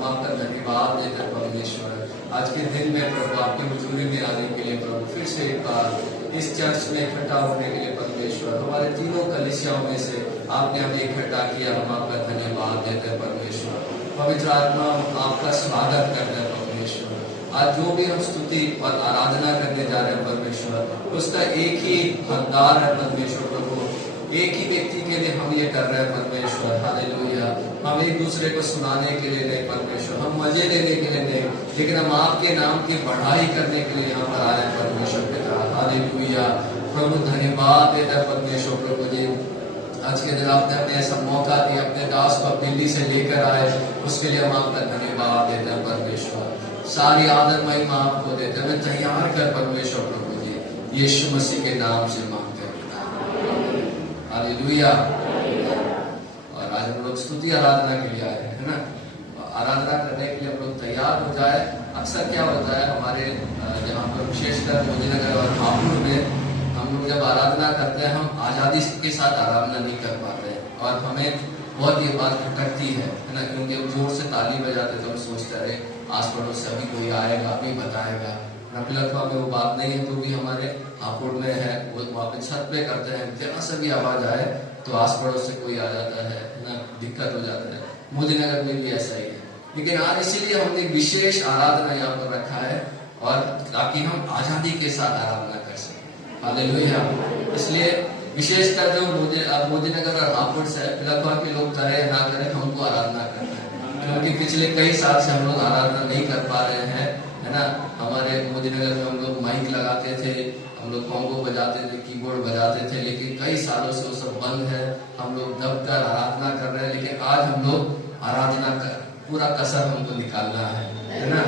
हम आपका धन्यवाद देते हैं परमेश्वर। आज के दिन में प्रभु आपकी हजूरी में आने के लिए प्रभु फिर से एक बार इस चर्च में इकट्ठा होने के लिए परमेश्वर हमारे तीनों कलीसियाओं में से आपने हमें इकट्ठा किया, हम आपका धन्यवाद देते हैं परमेश्वर। पवित्र आत्मा आपका स्वागत करते हैं परमेश्वर। आज जो भी हम स्तुति और आराधना करने जा रहे हैं परमेश्वर, उसका एक ही हकदार है परमेश्वर प्रभु, एक ही व्यक्ति के लिए हम ये कर रहे हैं परमेश्वर। हालेलुया। हम एक दूसरे को सुनाने के लिए नहीं परमेश्वर, हम मजे लेने के लिए नहीं, लेकिन हम आपके नाम की बढ़ाई करने के लिए यहाँ पर आए हैं परमेश्वर पिता। हालेलुया। प्रभु धन्यवाद देता है परमेश्वर प्रभु जी। आज के दिन आपने हमें ऐसा मौका दिया, अपने दास को दिल्ली से लेकर आए, उसके लिए हम आपका धन्यवाद देते हैं परमेश्वर। सारी आदर महिमा आपको देते हैं, हमें तैयार कर परमेश्वर प्रभु जी, यीशु मसीह के नाम से मांगते हैं। हालेलुया। और आज हम लोग स्तुति आराधना के लिए आए हैं, है ना। आराधना करने के लिए हम लोग तैयार हो जाए। अक्सर क्या होता है हमारे जहाँ पर विशेषकर मोदीनगर और हापुड़ में हम लोग जब आराधना करते हैं, हम आज़ादी के साथ आराधना नहीं कर पाते हैं और हमें बहुत ये बात खटकती है ना, क्योंकि हम जोर से ताली बजाते तो हम सोचते रहे आस पड़ोस से अभी कोई आएगा, अभी बताएगा। नकलखवा में वो बात नहीं है, तो भी हमारे हापुड़ में है, वो वहाँ पे छत पे करते हैं, जहाँ से भी आवाज आए तो आस पड़ोस से कोई आ जाता है ना, दिक्कत हो जाता है। मोदीनगर में भी ऐसा ही है, लेकिन आज इसीलिए हमने विशेष आराधना यहाँ पर रखा है और ताकि हम आजादी के साथ आराधना कर सकें। हालेलुया। इसलिए विशेषकर जो मोदीनगर और हापुड़ से नकलखवा के लोग करे ना करे, हमको आराधना करना है, क्योंकि पिछले कई साल से हम लोग आराधना नहीं कर पा रहे हैं, है ना। हमारे मोदीनगर में हम लोग माइक लगाते थे, हम लोग कॉन्गो बजाते थे, कीबोर्ड बजाते थे, लेकिन कई सालों से वो सब बंद है। हम लोग दब कर आराधना कर रहे हैं, लेकिन आज हम लोग आराधना कर पूरा कसर हमको निकालना है ना।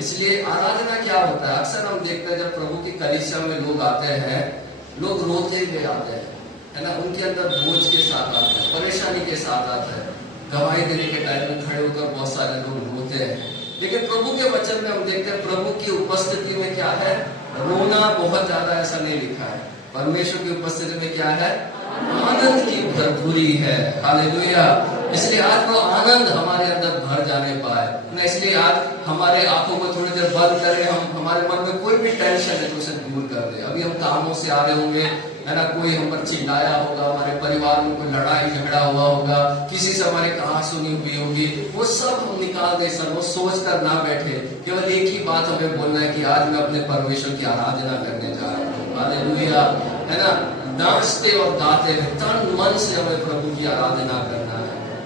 इसलिए आराधना क्या होता है, अक्सर हम देखते हैं जब प्रभु की कलीसिया में लोग आते हैं, लोग रोते हुए आते हैं, है ना। उनके अंदर बोझ के साथ आते हैं, परेशानी के साथ आते हैं। गवाही देने के टाइम में खड़े होकर बहुत सारे लोग रोते हैं, लेकिन प्रभु के वचन में हम देखते हैं प्रभु की उपस्थिति में क्या है, रोना बहुत ज्यादा ऐसा नहीं लिखा है। परमेश्वर की उपस्थिति में क्या है, आनंद की भरपूरी है। हालेलुया। इसलिए आज वो आनंद हमारे अंदर भर जाने पाए ना, इसलिए आज हमारे आंखों को थोड़ी देर बंद करें, हम हमारे मन में कोई भी टेंशन है तो उसे दूर कर दे। अभी हम कामों से आ रहे होंगे, है ना, कोई हम पर चिल्लाया होगा, हमारे परिवार में कोई लड़ाई झगड़ा हुआ होगा, किसी से हमारे कहा सुनी हुई होगी, वो सब हम निकाल दे सर, वो सोच कर ना बैठे। केवल एक ही बात हमें बोलना है कि आज मैं अपने परमेश्वर की आराधना करने जा रहा हूँ। हालेलुया। है ना, नाचते और गाते हुए तन मन से हमें प्रभु की आराधना करना है।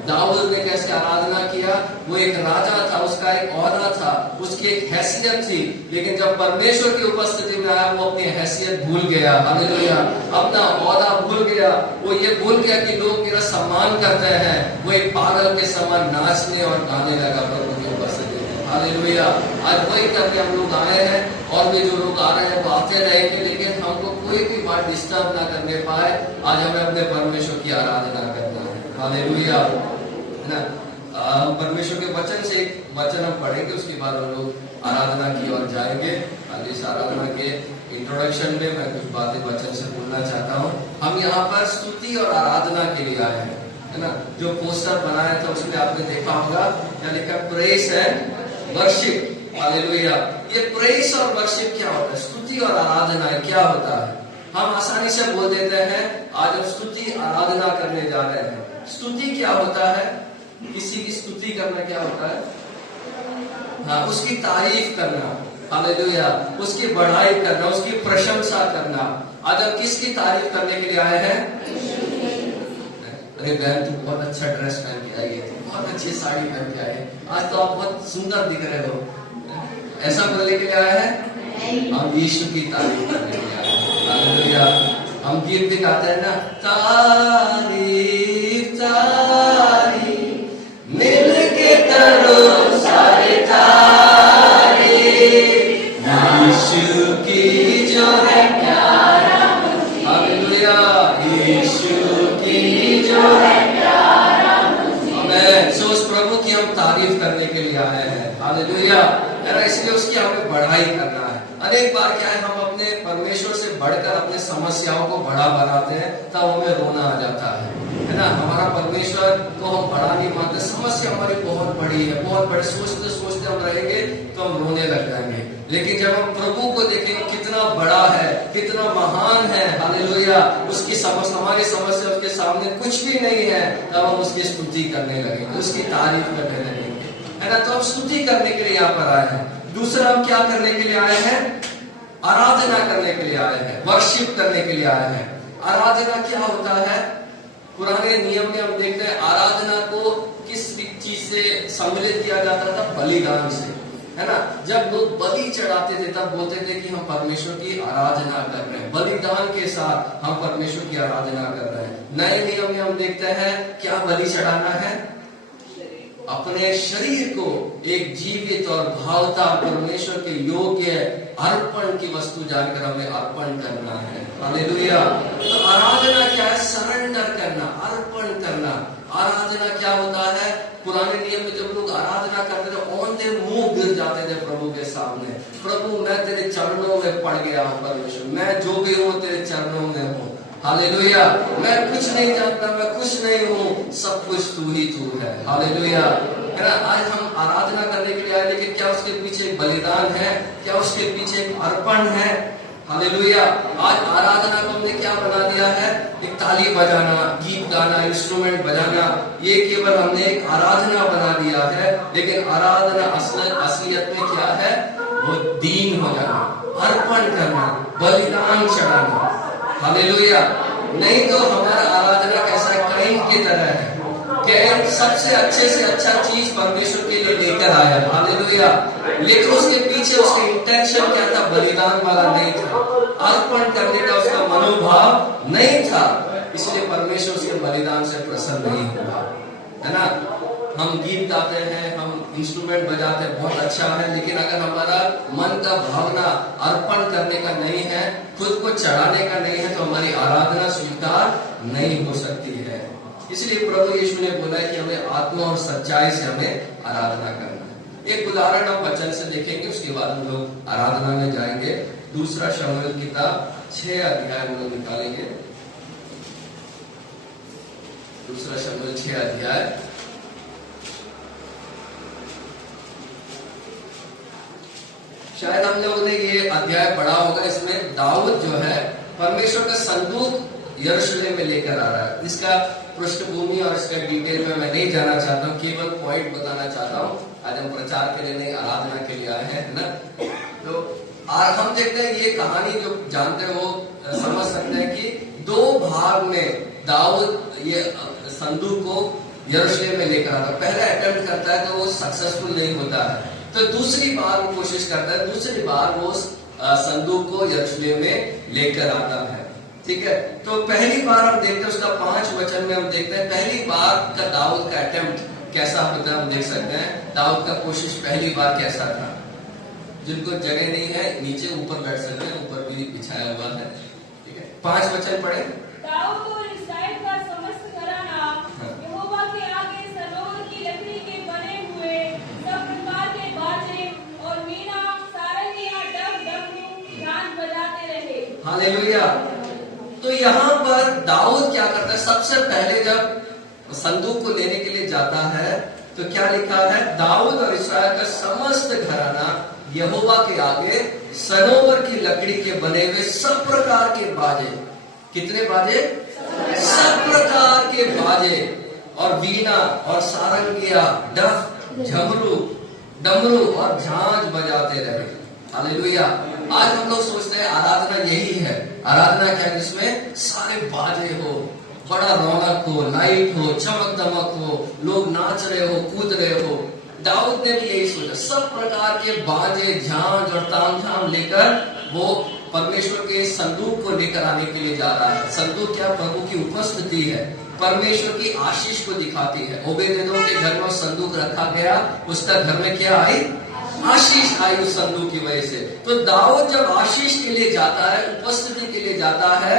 दाऊद ने कैसे आराधना किया, वो एक राजा था, उसका एक औहदा था, उसकी एक हैसियत थी, लेकिन जब परमेश्वर की उपस्थिति में आया वो अपनी हैसियत भूल गया। हालेलुया। अपना औहदा भूल गया, वो ये भूल गया कि लोग मेरा सम्मान करते हैं, वो एक पागल के समान नाचने और गाने लगा प्रभु की उपस्थिति में। हालेलुया। आज वही करके हम लोग आए हैं, और भी जो लोग आ रहे हैं वो आते रहेंगे, लेकिन हमको कोई भी बात डिस्टर्ब ना करने पाए। आज हमें अपने परमेश्वर की आराधना करना है। हालेलुया। है ना। परमेश्वर के वचन से एक वचन हम पढ़ेंगे, उसके बाद हम लोग आराधना की ओर जाएंगे। आज इस आराधना के इंट्रोडक्शन में मैं कुछ बातें वचन से बोलना चाहता हूँ। हम यहाँ पर स्तुति और आराधना के लिए आए हैं, है ना। जो पोस्टर बनाया था उसमें आपने देखा होगा क्या लिखा, प्रेज एंड वर्शिप। हालेलुया। ये प्रेज और वर्शिप क्या होता है, स्तुति और आराधना क्या होता है। हम आसानी से बोल देते हैं आज हम स्तुति आराधना करने जा रहे हैं। स्तुति क्या होता है, किसी की स्तुति करना क्या होता है, हाँ, उसकी तारीफ करना। हालेलुया। उसकी बढ़ाई करना, उसकी प्रशंसा करना। आज हम किसकी तारीफ करने के लिए आए हैं, अरे बहन तू बहुत अच्छा ड्रेस पहन के आई है, तू बहुत अच्छी साड़ी पहन के आई है, आज तो आप बहुत सुंदर दिख रहे हो, ऐसा बोलने के लिए आए हैं। हम यीशु की तारीफ करने के लिए आए हैं। हालेलुया। हम गीत भी गाते हैं ना, तारीफ तारीफ मिल के करो सारे तारीफ, यीशु की जो है प्यारा। हालेलुया। यीशु की जो है प्यारा। आमीन। सो उस प्रभु की हम तारीफ करने के लिए आए हैं। हालेलुया। इसलिए उसकी हमें बढ़ाई करना है। अनेक बार क्या है, हम अपने परमेश्वर से बढ़कर अपने समस्याओं को बड़ा बनाते हैं, तब हमें रोना आ जाता है ना। हमारा परमेश्वर को हम बड़ा नहीं मानते, समस्या हमारी बहुत बड़ी है, बहुत बड़े सोचते सोचते हम रहेंगे तो हम रोने लग जाएंगे। लेकिन जब हम प्रभु को देखेंगे कितना बड़ा है, कितना महान है, हालेलुया, उसकी हमारी समस्या उसके सामने कुछ भी नहीं है, तब हम उसकी स्तुति करने लगेंगे, उसकी तारीफ करने लगेंगे, है ना। तो हम स्तुति करने के लिए यहाँ पर आए हैं। दूसरा हम क्या करने के लिए आए हैं? आराधना करने के लिए आए हैं, वर्शिप करने के लिए आए हैं। आराधना क्या होता है? पुराने नियम में हम देखते हैं आराधना को किस चीज से सम्मिलित किया जाता था? बलिदान से, है ना। जब लोग बलि चढ़ाते थे तब बोलते थे कि हम परमेश्वर की आराधना कर रहे हैं, बलिदान के साथ हम परमेश्वर की आराधना कर रहे हैं। नए नियम में हम देखते हैं क्या बलि चढ़ाना है? अपने शरीर को एक जीवित और भावता परमेश्वर के योग्य अर्पण की वस्तु जानकर हमें अर्पण करना है, हालेलुया। तो आराधना क्या है? सरेंडर करना, अर्पण करना। आराधना क्या होता है? पुराने नियम में जब लोग आराधना करते थे औंधे मुंह गिर जाते थे प्रभु के सामने, प्रभु मैं तेरे चरणों में पड़ गया हूँ परमेश्वर, मैं जो भी हूँ तेरे चरणों में हूँ, हालेलुया। मैं कुछ नहीं जानता, मैं कुछ नहीं हूँ, सब कुछ तू ही तू है, हालेलुया, है ना। आज हम आराधना करने के लिए आए, लेकिन क्या उसके पीछे एक बलिदान है? क्या उसके पीछे एक अर्पण है? हालेलुया। आज आराधना को हमने क्या बना दिया है? एक ताली बजाना, गीत गाना, इंस्ट्रूमेंट बजाना, ये केवल हमने एक आराधना बना दिया है। लेकिन आराधना असलियत में क्या है? वो दीन हो जाना, अर्पण करना, बलिदान चढ़ाना, हालेलुया। नहीं तो हमारा आराधना कैसा है? कैन की तरह है। कैन सबसे अच्छे से अच्छा चीज परमेश्वर के लिए लेकर आया, हालेलुया, लेकिन उसके पीछे उसके इंटेंशन क्या था? बलिदान वाला नहीं था, अर्पण करने का उसका मनोभाव नहीं था, इसलिए परमेश्वर उसके बलिदान से प्रसन्न नहीं हुआ, है ना। हम गीत गाते हैं, हम इंस्ट्रूमेंट बजाते हैं, बहुत अच्छा है, लेकिन अगर हमारा मन का भावना अर्पण करने का नहीं है, खुद को चढ़ाने का नहीं है, तो हमारी आराधना स्वीकार नहीं हो सकती है। इसलिए प्रभु यीशु ने बोला है कि हमें आत्मा और सच्चाई से हमें आराधना करना है। एक उदाहरण हम वचन से देखेंगे, उसके बाद हम लोग आराधना में जाएंगे। दूसरा शमूएल किताब 6 अध्याय हम लोग निकालेंगे। दूसरा शमूएल 6 अध्याय, शायद हम लोगों ने ये अध्याय पढ़ा होगा। इसमें दाऊद जो है परमेश्वर का संदूक यरूशलेम में लेकर आ रहा है। इसका पृष्ठभूमि और इसका डिटेल में मैं नहीं जाना चाहता हूँ, केवल पॉइंट बताना चाहता हूँ। आज हम प्रचार के लिए नहीं, आराधना के लिए आए हैं, है ना। तो आज हम देखते हैं ये कहानी, जो जानते हो समझ सकते हैं कि 2 भाग में दाऊद ये संदूक को यरूशलेम में लेकर आता है। पहला अटेम्प्ट करता है तो वो सक्सेसफुल नहीं होता है, तो दूसरी बार वो कोशिश करता है, दूसरी बार वो संदूक को यरूशलेम में लेकर आता है, ठीक है। तो पहली बार हम देखते हैं, उसका 5 वचन में हम देखते हैं पहली बार का दाऊद का अटेम्प्ट कैसा होता है। हम देख सकते हैं दाऊद का कोशिश पहली बार कैसा था। जिनको जगह नहीं है नीचे ऊपर बैठ सकते हैं, ऊपर भी बिछाया हुआ है, ठीक है। 5 वचन पढ़े। दाऊद और इस्राएल का समस्त घराना यहोवा के आगे सनोवर की लकड़ी के बने हुए सब प्रकार के बाजे और वीणा, सारंगियां, डफ, डमरू, झांझ बजाते रहे, हालेलुया। तो यहाँ पर दाऊद क्या करता है? सबसे पहले जब संदूक को लेने के लिए जाता है तो क्या लिखा है? दाऊद और इस्राएल का समस्त घराना यहोवा के आगे सनोवर की लकड़ी के बने हुए सब प्रकार के बाजे, कितने बाजे? सब प्रकार के बाजे और वीणा और सारंगिया, डफ, झमरू, डमरू और झांझ बजाते रहे, हालेलुया। आज हम लोग सोचते हैं आराधना यही है। आराधना क्या है? जिसमें सारे बाजे हो, बड़ा रौनक हो, लाइट हो, चमक दमक हो, लोग नाच रहे हो, कूद रहे हो। दाऊद ने भी यही सोचा, सब प्रकार के बाजे, झांझ और तामझाम लेकर वो परमेश्वर के संदूक को लेकर आने के लिए जा रहा है। संदूक क्या? प्रभु की उपस्थिति है, परमेश्वर की आशीष को दिखाती है। ओबेदेदोम के घर में संदूक रखा गया, उसका घर में क्या आई? आशीष आई उस संदूक की वजह से। तो दाऊद जब आशीष के लिए जाता है, उपस्थिति के लिए जाता है,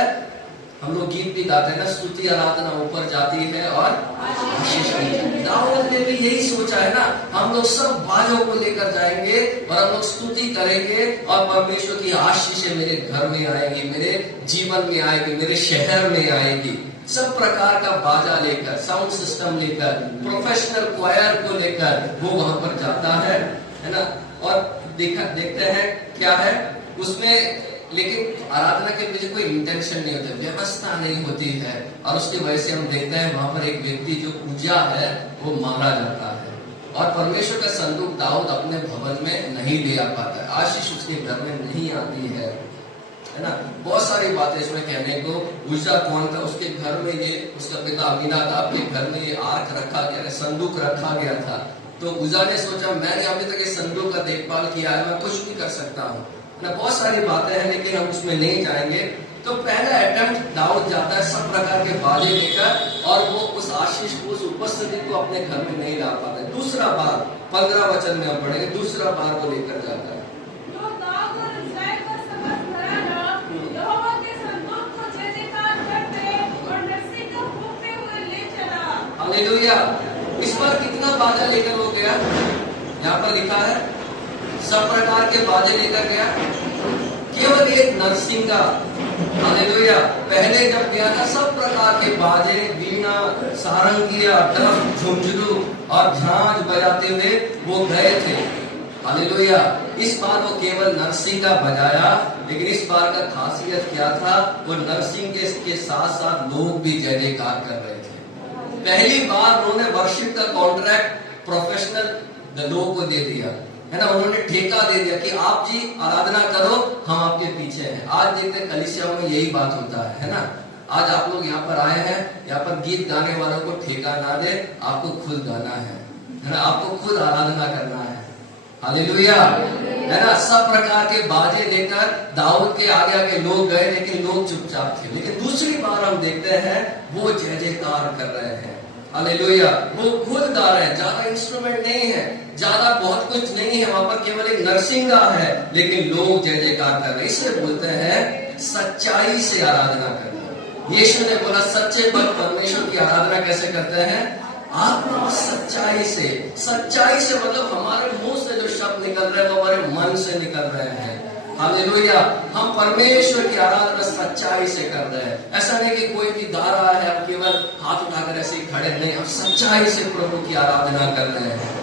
हम लोग गीत भी गाते हैं ना, स्तुति आराधना ऊपर जाती है और आशीष नीचे। दाऊद ने भी यही सोचा है ना, हम लोग सब बाजों को लेकर जाएंगे और हम लोग स्तुति करेंगे और परमेश्वर की आशीषें मेरे घर में आएगी, मेरे जीवन में आएगी, मेरे शहर में आएगी। सब प्रकार का बाजा लेकर, साउंड सिस्टम लेकर, प्रोफेशनल क्वायर को लेकर वो वहां पर जाता है ना। और देखते हैं क्या है उसमें, लेकिन आराधना के पीछे कोई इंटेंशन नहीं होता, व्यवस्था नहीं होती है। और उसकी वजह से हम देखते हैं वहां पर एक व्यक्ति जो उज्जा है वो मारा जाता है और परमेश्वर का संदूक दाऊद अपने भवन में नहीं ले आ पाता है, आशीष उसके घर में नहीं आती है ना। बहुत सारी बातें इसमें कहने को। उज्जा कौन था? उसके घर में ये उसका पिता अमीनादाब के घर में ये आर्क रखा गया, संदूक रखा गया था। तो उज्जा ने सोचा मैंने अभी तक इस संदूक का देखभाल किया है, मैं कुछ भी कर सकता हूँ ना। बहुत सारी बातें हैं लेकिन हम उसमें नहीं जाएंगे। तो पहला अटेम्प्ट दाऊद जाता है सब प्रकार के बाजे लेकर और वो उस आशीष को, उस उपस्थिति को अपने घर में नहीं ला पाता है। दूसरा बार 15 वचन में हम पढ़ेंगे, दूसरा बार को लेकर जाता है। हालेलुया। इस बार कितना बाजा लेकर वो गया? यहाँ पर लिखा है सब प्रकार के बाजे लेकर गया, केवल एक नरसिंगा। हालेलुया। पहले जब गया था सब प्रकार के बाजे, वीणा, सारंगिया, डफ, झुंझुनू और झांझ बजाते हुए वो गए थे। हालेलुया। इस बार वो केवल नरसिंगा बजाया, लेकिन इस बार का खासियत क्या था? वो नरसिंगे के साथ साथ लोग भी जय जयकार कर रहे थे। पहली बार उन्होंने वर्शिप का कॉन्ट्रैक्ट प्रोफेशनल लोगों को दे दिया है ना, उन्होंने ठेका दे दिया कि आप जी आराधना करो, हम आपके पीछे हैं। आज देखते हैं कलीसिया में यही बात होता है ना। आज आप लोग यहाँ पर आए हैं, यहाँ पर गीत गाने वालों को ठेका ना दे, आपको खुद गाना है ना, आपको खुद आराधना करना है। हालेलुया, है ना। सब प्रकार के बाजे लेकर दाऊद के आगे आगे लोग गए, लेकिन लोग चुपचाप थे। लेकिन दूसरी बार हम देखते हैं वो जय जयकार कर रहे हैं। हालेलुया। वो खुद गा रहे हैं, ज्यादा इंस्ट्रूमेंट नहीं है, ज्यादा बहुत कुछ नहीं है, वहां पर केवल एक नरसिंगा है, लेकिन लोग जय जयकार कर रहे हैं। इसलिए बोलते हैं सच्चाई से आराधना करना। यीशु ने बोला सच्चे भक्त परमेश्वर की आराधना कैसे करते हैं? आत्मा सच्चाई से। सच्चाई से मतलब हमारे मुंह से जो शब्द निकल रहे हैं वो हमारे मन से निकल रहे हैं। हालेलुया। हम परमेश्वर की आराधना सच्चाई से कर रहे हैं। ऐसा नहीं कि कोई भी गा रहा है हम केवल हाथ उठाकर ऐसे ही खड़े नहीं, हम सच्चाई से प्रभु की आराधना कर रहे हैं।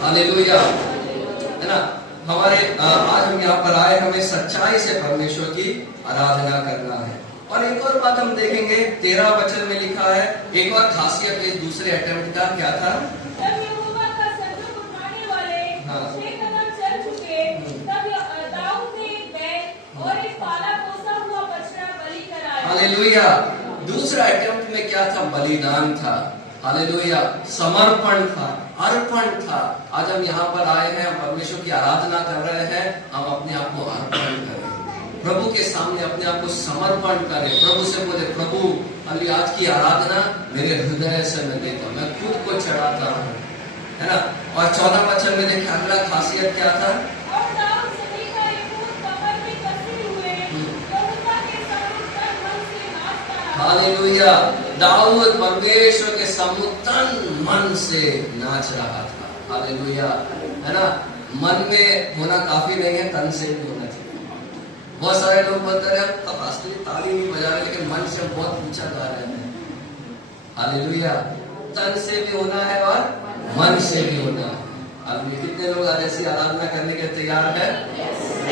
हालेलुया, है ना। हमारे आज हम यहाँ पर आए, हमें सच्चाई से परमेश्वर की आराधना करना है। और एक और बात हम देखेंगे, 13 वचन में लिखा है, एक और खासियत इस दूसरे अटेम्प्ट का क्या था? जब यहोवा का संदूक उठाने वाले 6 कदम चल चुके, तब दाऊद ने एक बैल और एक पाला पोसा हुआ बछड़ा बलि कराया। हालेलुया। दूसरा अटेम्प्ट में क्या था? बलिदान था। हालेलुया। समर्पण था, अर्पण था। आज हम यहाँ पर आए हैं, हम परमेश्वर की आराधना कर रहे हैं, हम अपने आप को अर्पण करें, प्रभु के सामने अपने आप को समर्पण करें। प्रभु से बोले प्रभु अभी आज की आराधना मेरे हृदय से मैं देता हूँ, मैं खुद को चढ़ाता हूँ, है ना। और 14 वचन में देखिए अगला खासियत क्या था? और दाऊद सभी का एपोद कमर में कसे हुए यहोवा के सम्मुख तन मन से नाचता रहा। हालेलुया। दाऊद परमेश्वर के सम्मुख तन मन से नाच रहा था। हालेलुया, है ना। मन में होना काफी नहीं है, तन से भी होना चाहिए। बहुत सारे लोग बोलते रहे ताली नहीं बजा रहे, लेकिन मन से बहुत ऊंचा गा रहे हैं। हालेलुया। तन से भी होना है और मन से भी होना है। अब कितने लोग आज ऐसी आराधना करने के तैयार है?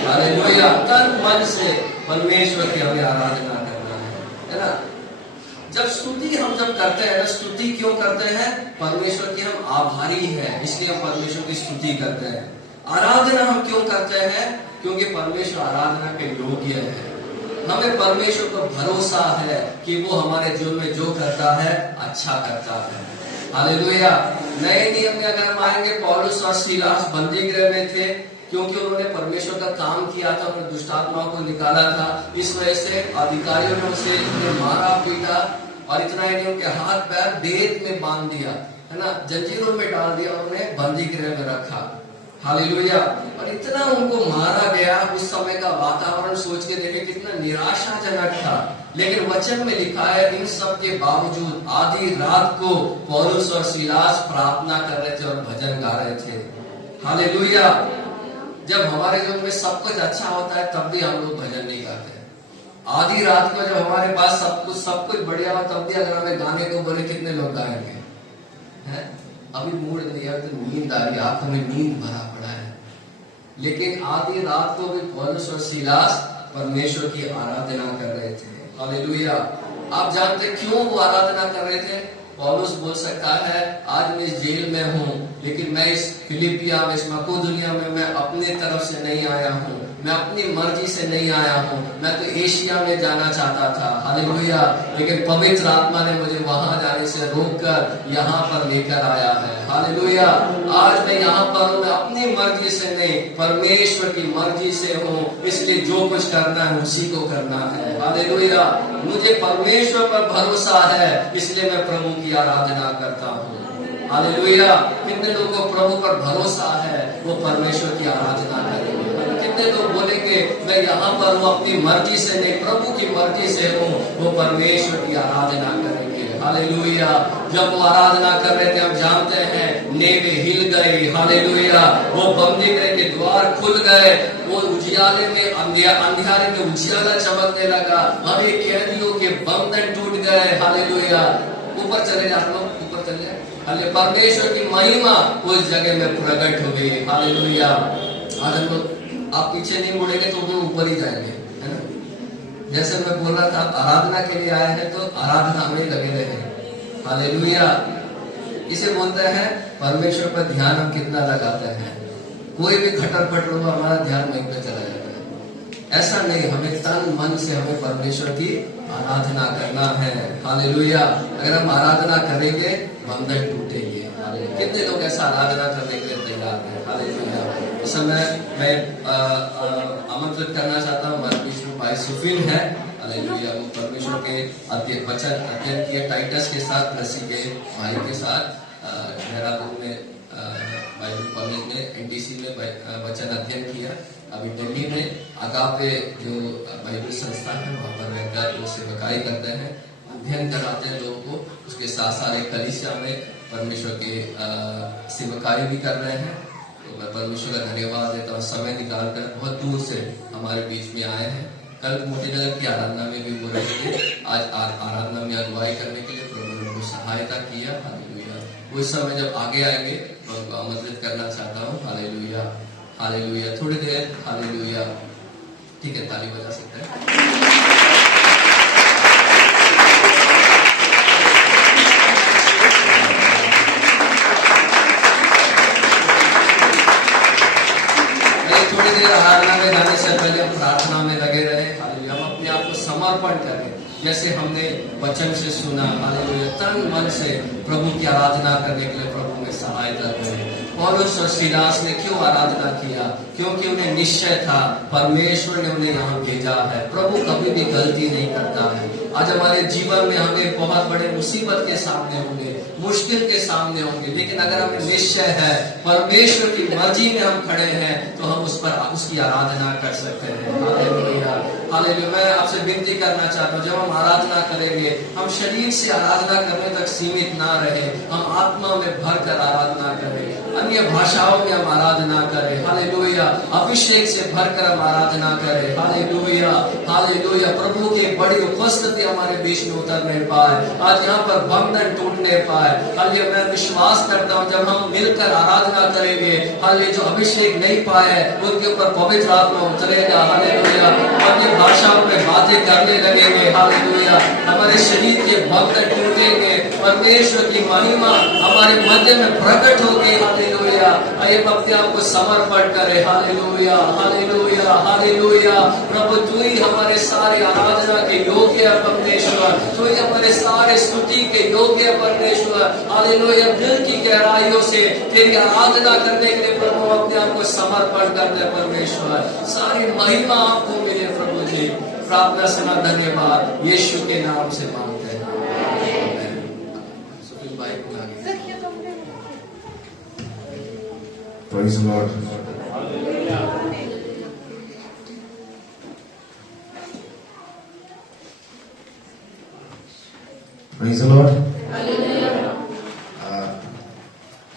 हालेलुया। तन मन से परमेश्वर की हमें आराधना करना है ना। जब स्तुति हम जब करते हैं ना, स्तुति क्यों करते हैं? परमेश्वर की हम आभारी हैं, इसलिए हम परमेश्वर की स्तुति करते हैं। आराधना हम क्यों करते हैं? क्योंकि परमेश्वर आराधना के योग्य है। हमें परमेश्वर पर भरोसा है कि वो हमारे जीवन में जो करता है अच्छा करता है। हालेलुया। नए नियम में अगर हम आएंगे, पौलुस और सीलास बंदी गृह में थे क्योंकि उन्होंने परमेश्वर का काम किया था, उन्होंने दुष्टात्माओं को निकाला था। इस वजह से अधिकारियों ने उसे मारा पीटा, और इतना ही नहीं, उनके हाथ पैर बेत में बांध दिया, है ना, जंजीरों में डाल दिया, उन्हें बंदी गृह में रखा, हालेलुया। और इतना उनको मारा गया, उस समय का वातावरण सोच के देखे कितना निराशाजनक था। लेकिन वचन में लिखा है इन सब के बावजूद आधी रात को पौलुस और सीलास प्रार्थना कर रहे थे और भजन गा रहे थे। हालेलुया। जब हमारे जीवन में सब कुछ अच्छा होता है तब भी हम लोग भजन नहीं गाते। आधी रात को जब हमारे पास सब कुछ बढ़िया हो तब भी अगर हमें गाने को बोले कितने लोग गाएंगे? हैं? अभी मूड नहीं है, तो नींद आ रही है, आंखों में नींद भरा पड़ा है। लेकिन आधी रात को भी पौलुस और सीलास परमेश्वर की आराधना कर रहे थे। हालेलुया। आप जानते क्यों वो आराधना कर रहे थे? पौलुस बोल सकता है आज मैं इस जेल में हूँ, लेकिन मैं इस फिलिपिया में, इस मकेदोनिया में मैं अपने तरफ से नहीं आया हूँ, मैं अपनी मर्जी से नहीं आया हूँ, मैं तो एशिया में जाना चाहता था। हालेलुया। लेकिन पवित्र आत्मा ने मुझे वहां जाने से रोककर यहाँ पर लेकर आया है। हालेलुया। आज मैं यहाँ पर हूँ, मैं अपनी मर्जी से नहीं, परमेश्वर की मर्जी से हूँ, इसलिए जो कुछ करना है उसी को करना है। हालेलुया। मुझे परमेश्वर पर भरोसा है, इसलिए मैं प्रभु की आराधना करता हूँ। हालेलुया। कितने लोगों को प्रभु पर भरोसा है वो परमेश्वर की आराधना करेंगे? कितने लोग बोलेंगे मैं यहाँ पर हूँ अपनी मर्जी से नहीं, प्रभु की मर्जी से हूँ, वो परमेश्वर की आराधना करेंगे। हालेलुया। जब वो आराधना कर रहे थे हम जानते हैं नेवे हिल गए। हालेलुया। वो बंदी गृह के द्वार खुल गए, वो उजियाले में अंधियारे में उजियाला चमकने लगा, हमें कैदियों के बंधन टूट गए। हालेलुया। ऊपर चले जाते लोग, ऊपर चले जाए। परमेश्वर की महिमा उस जगह में प्रकट हो गई। हालेलुया। आज हम लोग आप पीछे नहीं मुड़ेंगे तो भी ऊपर ही जाएंगे, है ना? जैसे मैं बोल रहा था आराधना के लिए आए हैं तो आराधना में लगे रहे। हालेलुया। इसे बोलते हैं परमेश्वर पर ध्यान हम कितना लगाते हैं। कोई भी खटर पटर हो हमारा ध्यान वहीं पे चला जाता है। ऐसा नहीं, हमें तन मन से हमें परमेश्वर की आराधना करना है। हालेलुया। अगर हम आराधना करेंगे बंधन टूटेंगे। कितने लोग ऐसा आराधना करने के लिए तैयार हैं? हालेलुया। इस समय मैं आमंत्रित करना चाहता हूँ, हमारे बीच में भाई सुफिन है। हालेलुया। वो परमेश्वर के वचन अध्ययन किया टाइटस के साथ, नसी के भाई के साथ देहरादून में बाइबल कॉलेज में एनटीसी में वचन अध्ययन किया। अभी दिल्ली में अगापे जो बाइबल संस्था है वहाँ पर रहकर वो सेवकाई करते हैं, अध्ययन कराते हैं लोगों को। उसके साथ साथ एक कलीसिया में परमेश्वर के सेवकाई भी कर रहे हैं। तो मैं परमेश्वर का धन्यवाद देता हूँ, समय निकाल कर बहुत दूर से हमारे बीच में आए हैं। कल मोती नगर की आराधना में भी वो रहे थे, आज आराधना में अगुवाई करने के लिए प्रभु ने उनको सहायता किया। हालेलुया। उस समय जब आगे आएंगे मैं उनको आमंत्रित करना चाहता हूँ। हालेलुया। हालेलुया। थोड़ी देर हालेलुया। ठीक है, ताली बजा सकते हैं। थोड़ी देर आराधना में जाने से पहले हम प्रार्थना में लगे रहे। हालेलुया। हम अपने आप को समर्पण करें जैसे हमने वचन से सुना। हालेलुया। तन मन से प्रभु की आराधना करने के लिए प्रभु में सहायता करें। पौलुस और सीलास ने क्यों आराधना किया? क्योंकि उन्हें निश्चय था परमेश्वर ने उन्हें यहाँ भेजा है। प्रभु कभी भी गलती नहीं करता है। आज हमारे जीवन में हमें बहुत बड़े मुसीबत के सामने होंगे, मुश्किल के सामने होंगे, लेकिन अगर हमें निश्चय है परमेश्वर की मर्जी में हम खड़े हैं तो हम उस पर उसकी आराधना कर सकते हैं। हालेलुया। हालेलुया। मैं आपसे विनती करना चाहता हूँ, जब हम आराधना करेंगे हम शरीर से आराधना करने तक सीमित ना रहे, हम आत्मा में भर कर आराधना करें, अन्य भाषाओं में हम आराधना करें। हालेलुया। अभिषेक से भरकर हम आराधना करें। हालेलुया। हालेलुया। प्रभु की बड़ी उपस्थिति हमारे बीच में उतरने पाए, आज यहाँ पर बंधन टूटने पाए। हालेलुया। मैं विश्वास करता हूँ जब हम मिलकर आराधना करेंगे, हालेलुया, जो अभिषेक नहीं पाए उनके ऊपर पवित्र आत्मा उतरेगा। हालेलुया। अन्य भाषाओं में बातें करने लगेंगे। हालेलुया। हमारे शरीर के बंधन टूटेंगे, परमेश्वर की महिमा हमारे मध्य में प्रकट होगी। हालेलुया। आइए अपने आप को समर्पण करें। हालेलुया। हालेलुया। हालेलुया। प्रभु तू ही हमारे सारे आराधना के योग्य है परमेश्वर, तू ही हमारे सारे स्तुति के योग्य है परमेश्वर। हालेलुया। दिल की गहराइयों से तेरी आराधना करने के लिए प्रभु अपने आप को समर्पण करते परमेश्वर। सारी महिमा आपको मिले प्रभु जी। प्रार्थना सुना, धन्यवाद यीशु के नाम से मांगते हैं। सुनील भाई को आगे Praise the Lord. Praise the Lord.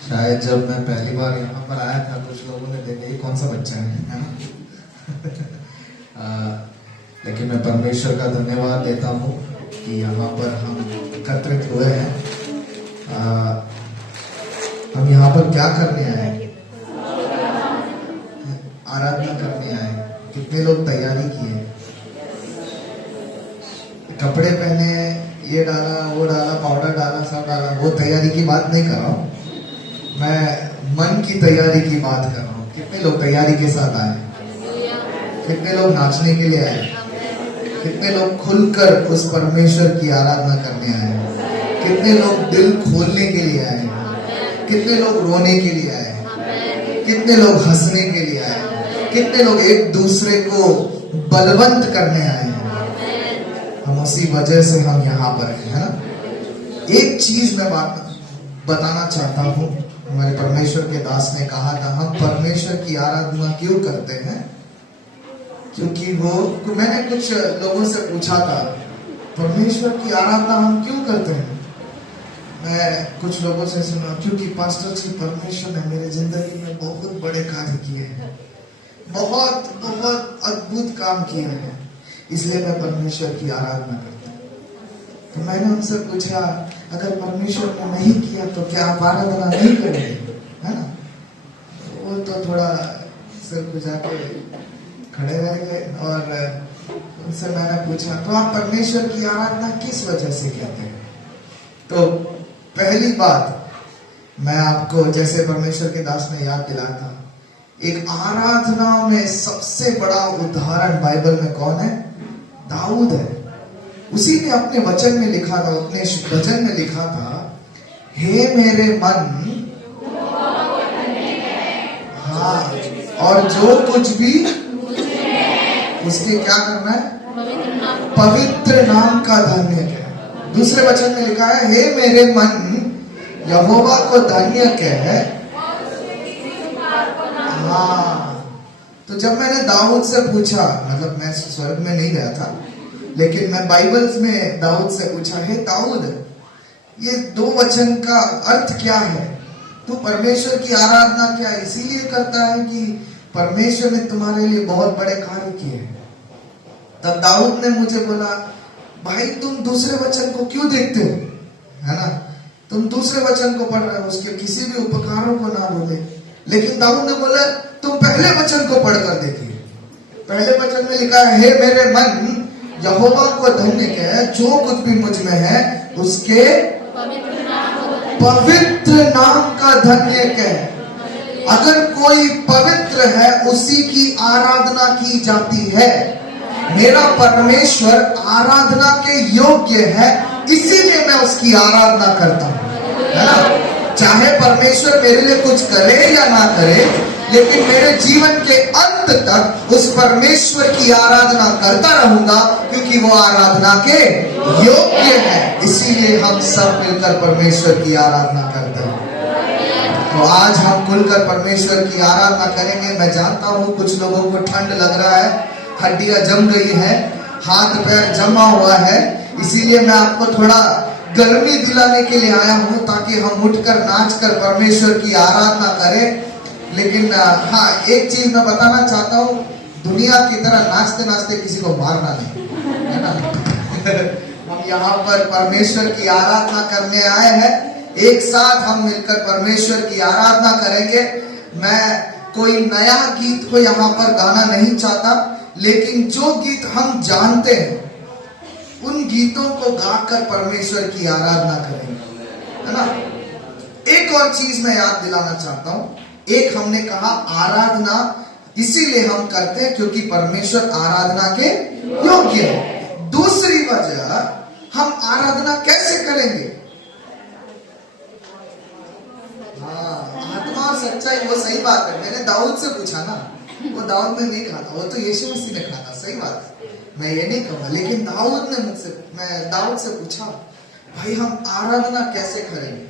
शायद जब मैं पहली बार यहाँ पर आया था कुछ लोगों ने देखा ये कौन सा बच्चा है ना लेकिन मैं परमेश्वर का धन्यवाद देता हूँ कि यहाँ पर हम एकत्रित हुए हैं। हम यहाँ पर क्या करने आए? आराधना करने आए। कितने लोग तैयारी किए? कपड़े पहने, ये डाला, वो डाला, पाउडर डाला, सब डाला, वो तैयारी की बात नहीं कर रहा हूँ। मैं मन की तैयारी की बात कर रहा हूँ। कितने लोग तैयारी के साथ आए? कितने लोग नाचने के लिए आए? कितने लोग खुलकर उस परमेश्वर की आराधना करने आए? कितने लोग दिल खोलने के लिए आए? कितने लोग रोने के लिए आए? कितने लोग हंसने के लिए आए? कितने लोग एक दूसरे को बलवंत करने आए हैं? हम उसी वजह से हम यहाँ पर हैं, है ना। एक चीज मैं बात बताना चाहता हूँ। हमारे परमेश्वर के दास ने कहा था हम परमेश्वर की आराधना क्यों करते हैं? क्योंकि मैंने कुछ लोगों से पूछा था परमेश्वर की आराधना हम क्यों करते हैं। मैं कुछ लोगों से सुना क्योंकि पास्टर जी परमेश्वर ने मेरे जिंदगी में बहुत बड़े कार्य किए हैं, बहुत बहुत अद्भुत काम किए हैं, इसलिए मैं परमेश्वर की आराधना करता हूँ। तो मैंने उनसे पूछा अगर परमेश्वर ने नहीं किया तो क्या आप आराधना नहीं करेंगे, है ना। वो तो थोड़ा सिर खुजा के खड़े रह गए और उनसे मैंने पूछा तो आप परमेश्वर की आराधना किस वजह से कहते हैं? तो पहली बात मैं आपको जैसे परमेश्वर के दास ने याद दिलाया था, एक आराधना में सबसे बड़ा उदाहरण बाइबल में कौन है? दाऊद है। उसी ने अपने वचन में लिखा था, अपने वचन में लिखा था, हे मेरे मन, हाँ, और जो कुछ भी उसने क्या करना है? पवित्र नाम का धन्य कह। दूसरे वचन में लिखा है हे मेरे मन यहोवा को धन्य कह। हाँ, तो जब मैंने दाऊद से पूछा, मतलब मैं स्वर्ग में नहीं गया था, लेकिन मैं बाइबल्स में दाऊद से पूछा, हे दाऊद, ये दो वचन का अर्थ क्या है? तू परमेश्वर की आराधना क्या इसीलिए करता है कि परमेश्वर ने तुम्हारे लिए बहुत बड़े कार्य किए? तब दाऊद ने मुझे बोला, भाई तुम दूसरे वचन को क्यों देखते हो, है ना। तुम दूसरे वचन को पढ़ रहे हो, उसके किसी भी उपकारों को ना बोले। लेकिन दाऊद ने बोला तुम पहले वचन को पढ़कर देखिए। पहले वचन में लिखा है हे मेरे मन यहोवा को धन्य कह, जो कुछ भी मुझ में है उसके पवित्र नाम का धन्य कह। अगर कोई पवित्र है उसी की आराधना की जाती है। मेरा परमेश्वर आराधना के योग्य है, इसीलिए मैं उसकी आराधना करता हूँ, है ना। चाहे परमेश्वर मेरे लिए कुछ करे या ना करे, लेकिन मेरे जीवन के अंत तक उस परमेश्वर की आराधना करता रहूंगा, क्योंकि वो आराधना के योग्य है। इसीलिए हम सब मिलकर परमेश्वर की आराधना करते हैं। तो आज हम खुलकर परमेश्वर की आराधना करेंगे। मैं जानता हूँ कुछ लोगों को ठंड लग रहा है, हड्डियां जम गई है, हाथ पैर जमा हुआ है, इसीलिए मैं आपको थोड़ा गर्मी दिलाने के लिए आया हूँ, ताकि हम उठकर नाचकर परमेश्वर की आराधना करें। लेकिन हाँ, एक चीज मैं बताना चाहता हूँ, दुनिया की तरह नाचते नाचते किसी को मारना नहीं, है ना। हम यहाँ पर परमेश्वर की आराधना करने आए हैं। एक साथ हम मिलकर परमेश्वर की आराधना करेंगे। मैं कोई नया गीत को यहाँ पर गाना नहीं चाहता, लेकिन जो गीत हम जानते हैं उन गीतों को गाकर परमेश्वर की आराधना करेंगे, है ना। एक और चीज मैं याद दिलाना चाहता हूँ। एक हमने कहा आराधना इसीलिए हम करते हैं क्योंकि परमेश्वर आराधना के योग्य है। दूसरी वजह, हम आराधना कैसे करेंगे? हाँ, आत्मा और सच्चाई, वो सही बात है। मैंने दाऊद से पूछा ना, वो दाऊद ने नहीं कहा था, वो तो यीशु मसीह ने कहा था। सही बात है, मैं ये नहीं कहूँगा, लेकिन मैं दाऊद से पूछा, भाई हम आराधना कैसे करेंगे?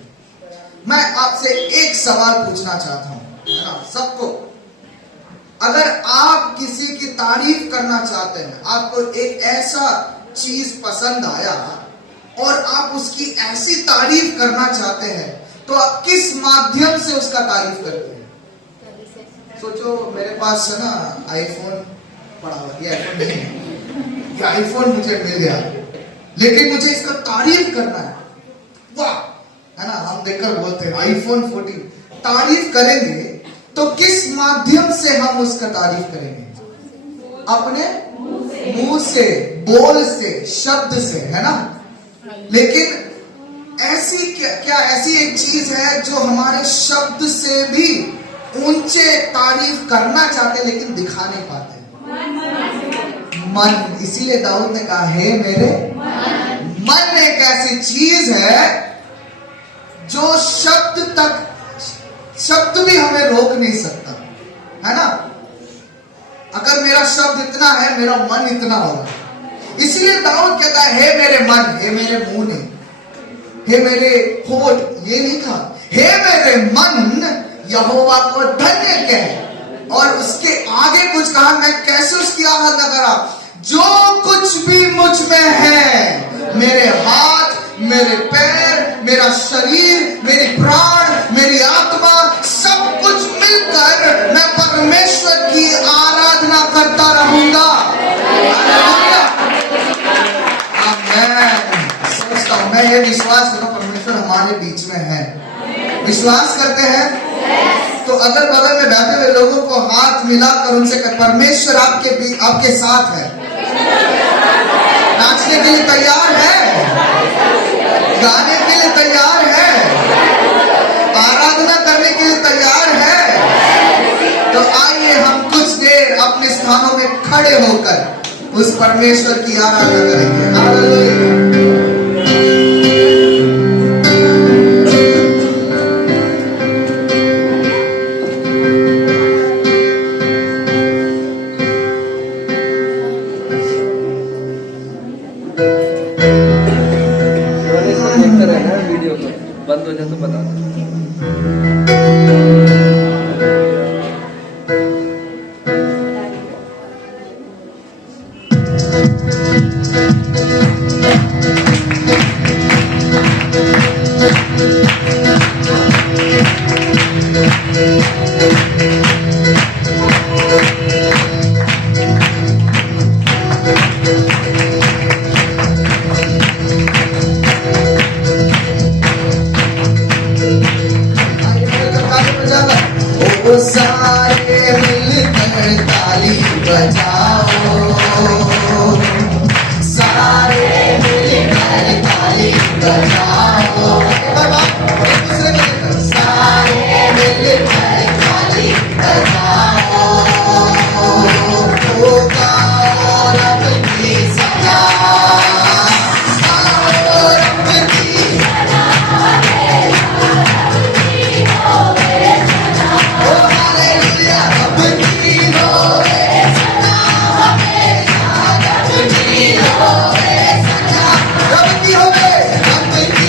मैं आपसे एक सवाल पूछना चाहता हूँ, है ना, सबको। अगर आप किसी की तारीफ करना चाहते हैं, आपको एक ऐसा चीज पसंद आया और आप उसकी ऐसी तारीफ करना चाहते हैं, तो आप किस माध्यम से उसका तारीफ करते हैं? सोचो मेरे पास है ना आईफोन पड़ा हुआ, ये आईफोन नहीं है, ये आईफोन मुझे मिल गया, लेकिन मुझे इसका तारीफ करना है, वाह, है ना, हम देखकर बोलते हैं आईफोन 14, तारीफ करेंगे तो किस माध्यम से हम उसका तारीफ करेंगे? अपने मुंह से, बोल से, शब्द से, है ना। लेकिन ऐसी क्या ऐसी एक चीज है जो हमारे शब्द से भी ऊंचे तारीफ करना चाहते लेकिन दिखा नहीं पाते? मन। इसीलिए दाऊद ने कहा, हे मेरे मन एक ऐसी चीज है जो शब्द भी हमें रोक नहीं सकता, है ना। अगर मेरा शब्द इतना है, मेरा मन इतना होगा। इसीलिए दाऊद कहता है, हे मेरे मन, हे मेरे मुंह ने, हे मेरे होठ, ये नहीं कहा, हे मेरे मन यहोवा को धन्य कहे। और उसके आगे कुछ कहा, मैं कैसे उसकी आराधना करा? जो कुछ भी मुझ में है, मेरे हाथ, मेरे पैर, मेरा शरीर, मेरी प्राण, मेरी आत्मा, सब कुछ मिलकर मैं परमेश्वर की आराधना करता रहूंगा। सोचता हूं, मैं ये विश्वास करता हूं परमेश्वर हमारे बीच में है। विश्वास करते हैं? तो अगर बगल में बैठे हुए लोगों को हाथ मिलाकर उनसे कहें, परमेश्वर आपके साथ है। नाचने के लिए तैयार है? गाने के लिए तैयार है? आराधना करने के लिए तैयार है? तो आइए हम कुछ देर अपने स्थानों में खड़े होकर उस परमेश्वर की आराधना करेंगे। हालेलुया। बंद हो जाए तो बता दो। सारे मिलकर ताली बजाओ, सारे मिलकर ताली बजाओ, सारे मिलकर ताली बजाओ, ओ गाओ रब की सजा, गाओ रब की सजा, रब की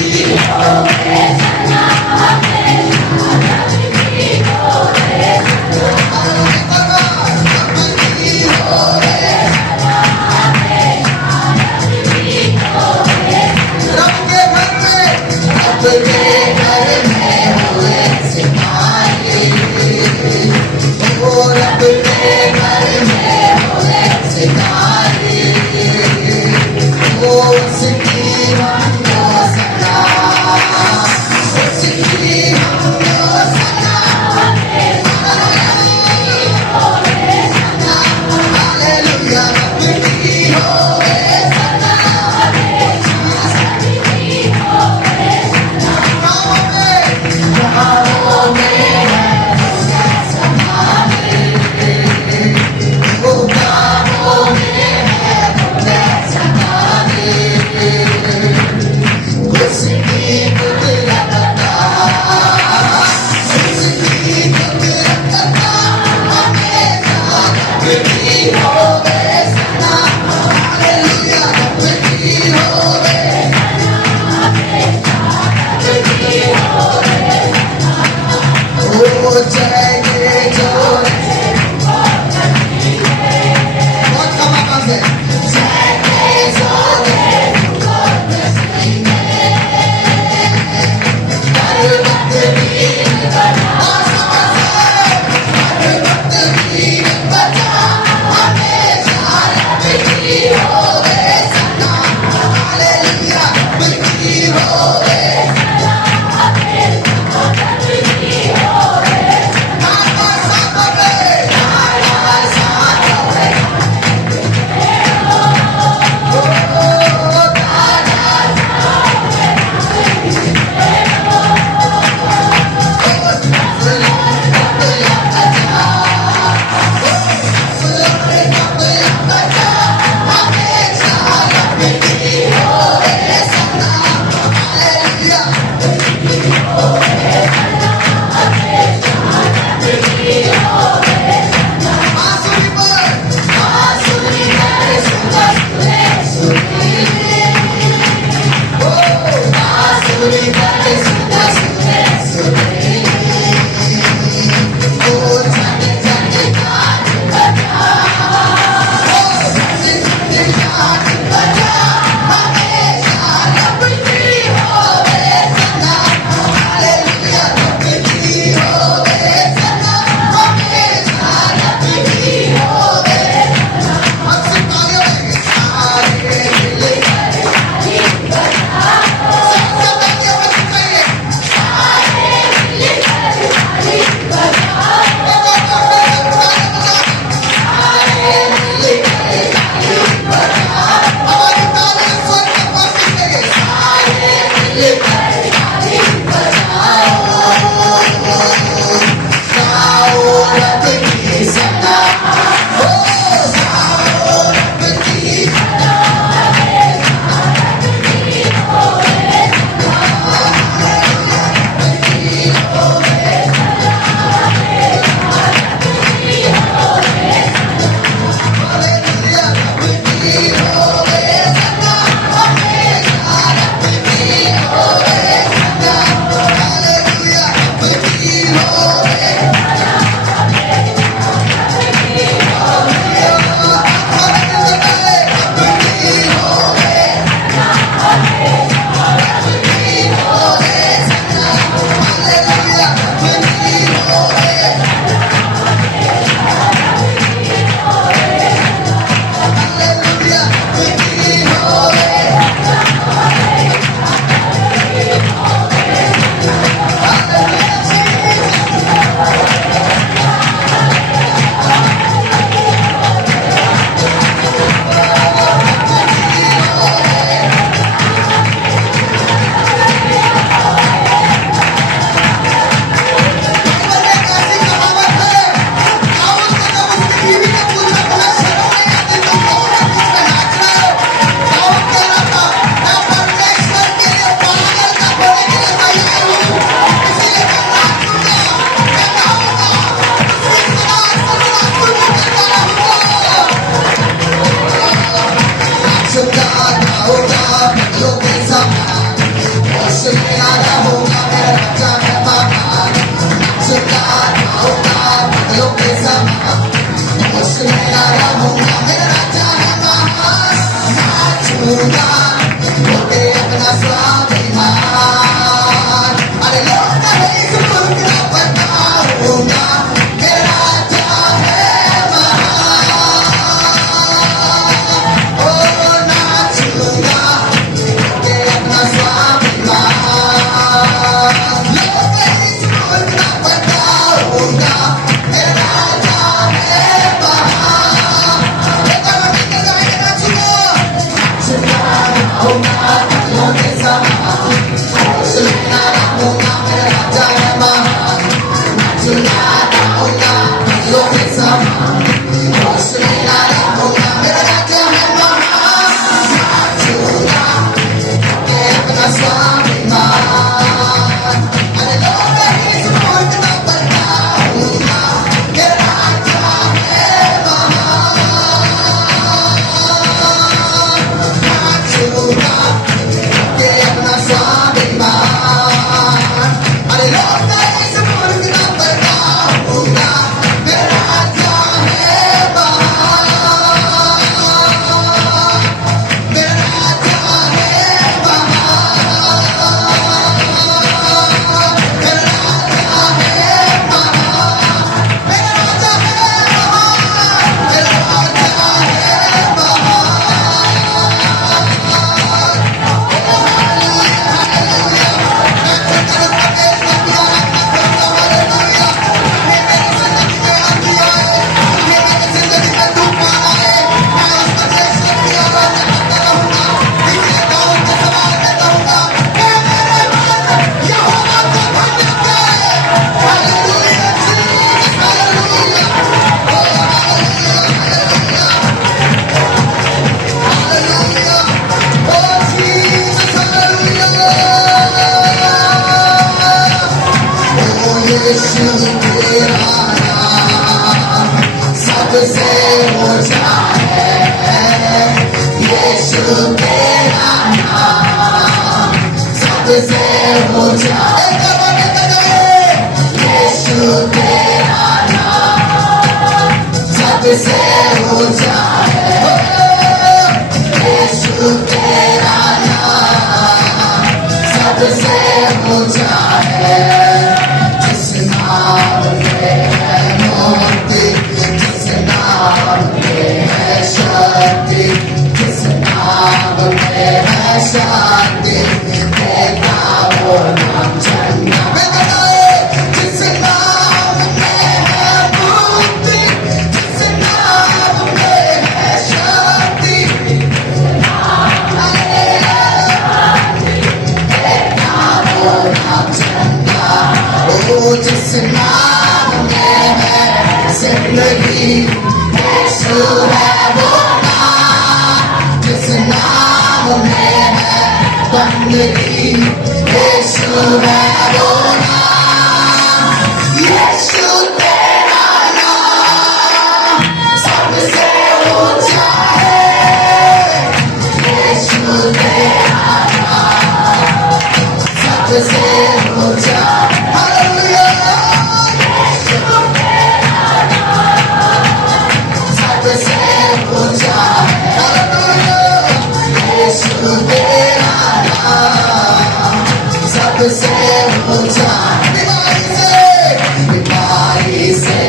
के समान, उसमें ना रहूंगा, मेरा राजा है महान, नाचूंगा होके अपना स्वाभिमान। अरे लोग कहे इस मुल्क ना बताऊंगा, मेरा राजा है महान। ओ नाचूंगा होके अपना स्वाभिमान। लोग कहे इस मुल्क ना बताऊंगा, मेरा राजा है महान। नाचूंगा होगा लोगों के समान, उसमें ना रहूंगा, मेरा राजा है महान। नाचूंगा होगा लोगों के समान, उसमें ना रहूंगा, मेरा राजा है महान। नाचूंगा होके अपना स्वाभिमान। अरे लोग इस मुल्क ना बताऊंगा, मेरा राजा है महान। नाचूंगा होके अपना स्वाभिमान। अरे लोग इस मुल्क ना बताऊंगा, मेरा राजा है महान। मेरा राजा है महान। मेरा राजा है महान। मेरा राजा है महान। मेरा राजा है यीशु तेरा नाम सबसे ऊंचा है, यीशु तेरा नाम सबसे ऊंचा है। यीशु तेरा नाम सबसे ऊंचा है, यीशु तेरा नाम सबसे ऊंचा है। जिस नाम में है मुक्ति, जिस नाम में है शक्ति, जिस नाम में है शांति, देता वो नाम चंगा। जिस नाम में है मुक्ति, जिस नाम में है शक्ति, देता वो नाम चंगा। ओ जिस नाम में है जिंदगी, यीशु है वो नाम। जिस नाम में है बंदगी, यीशु है वो नाम। यीशु तेरा नाम सबसे ऊंचा है, यीशु तेरा नाम सबसे ऊंचा। सबसे ऊंचा है, यीशु तेरा नाम सबसे ऊंचा। बीमारी से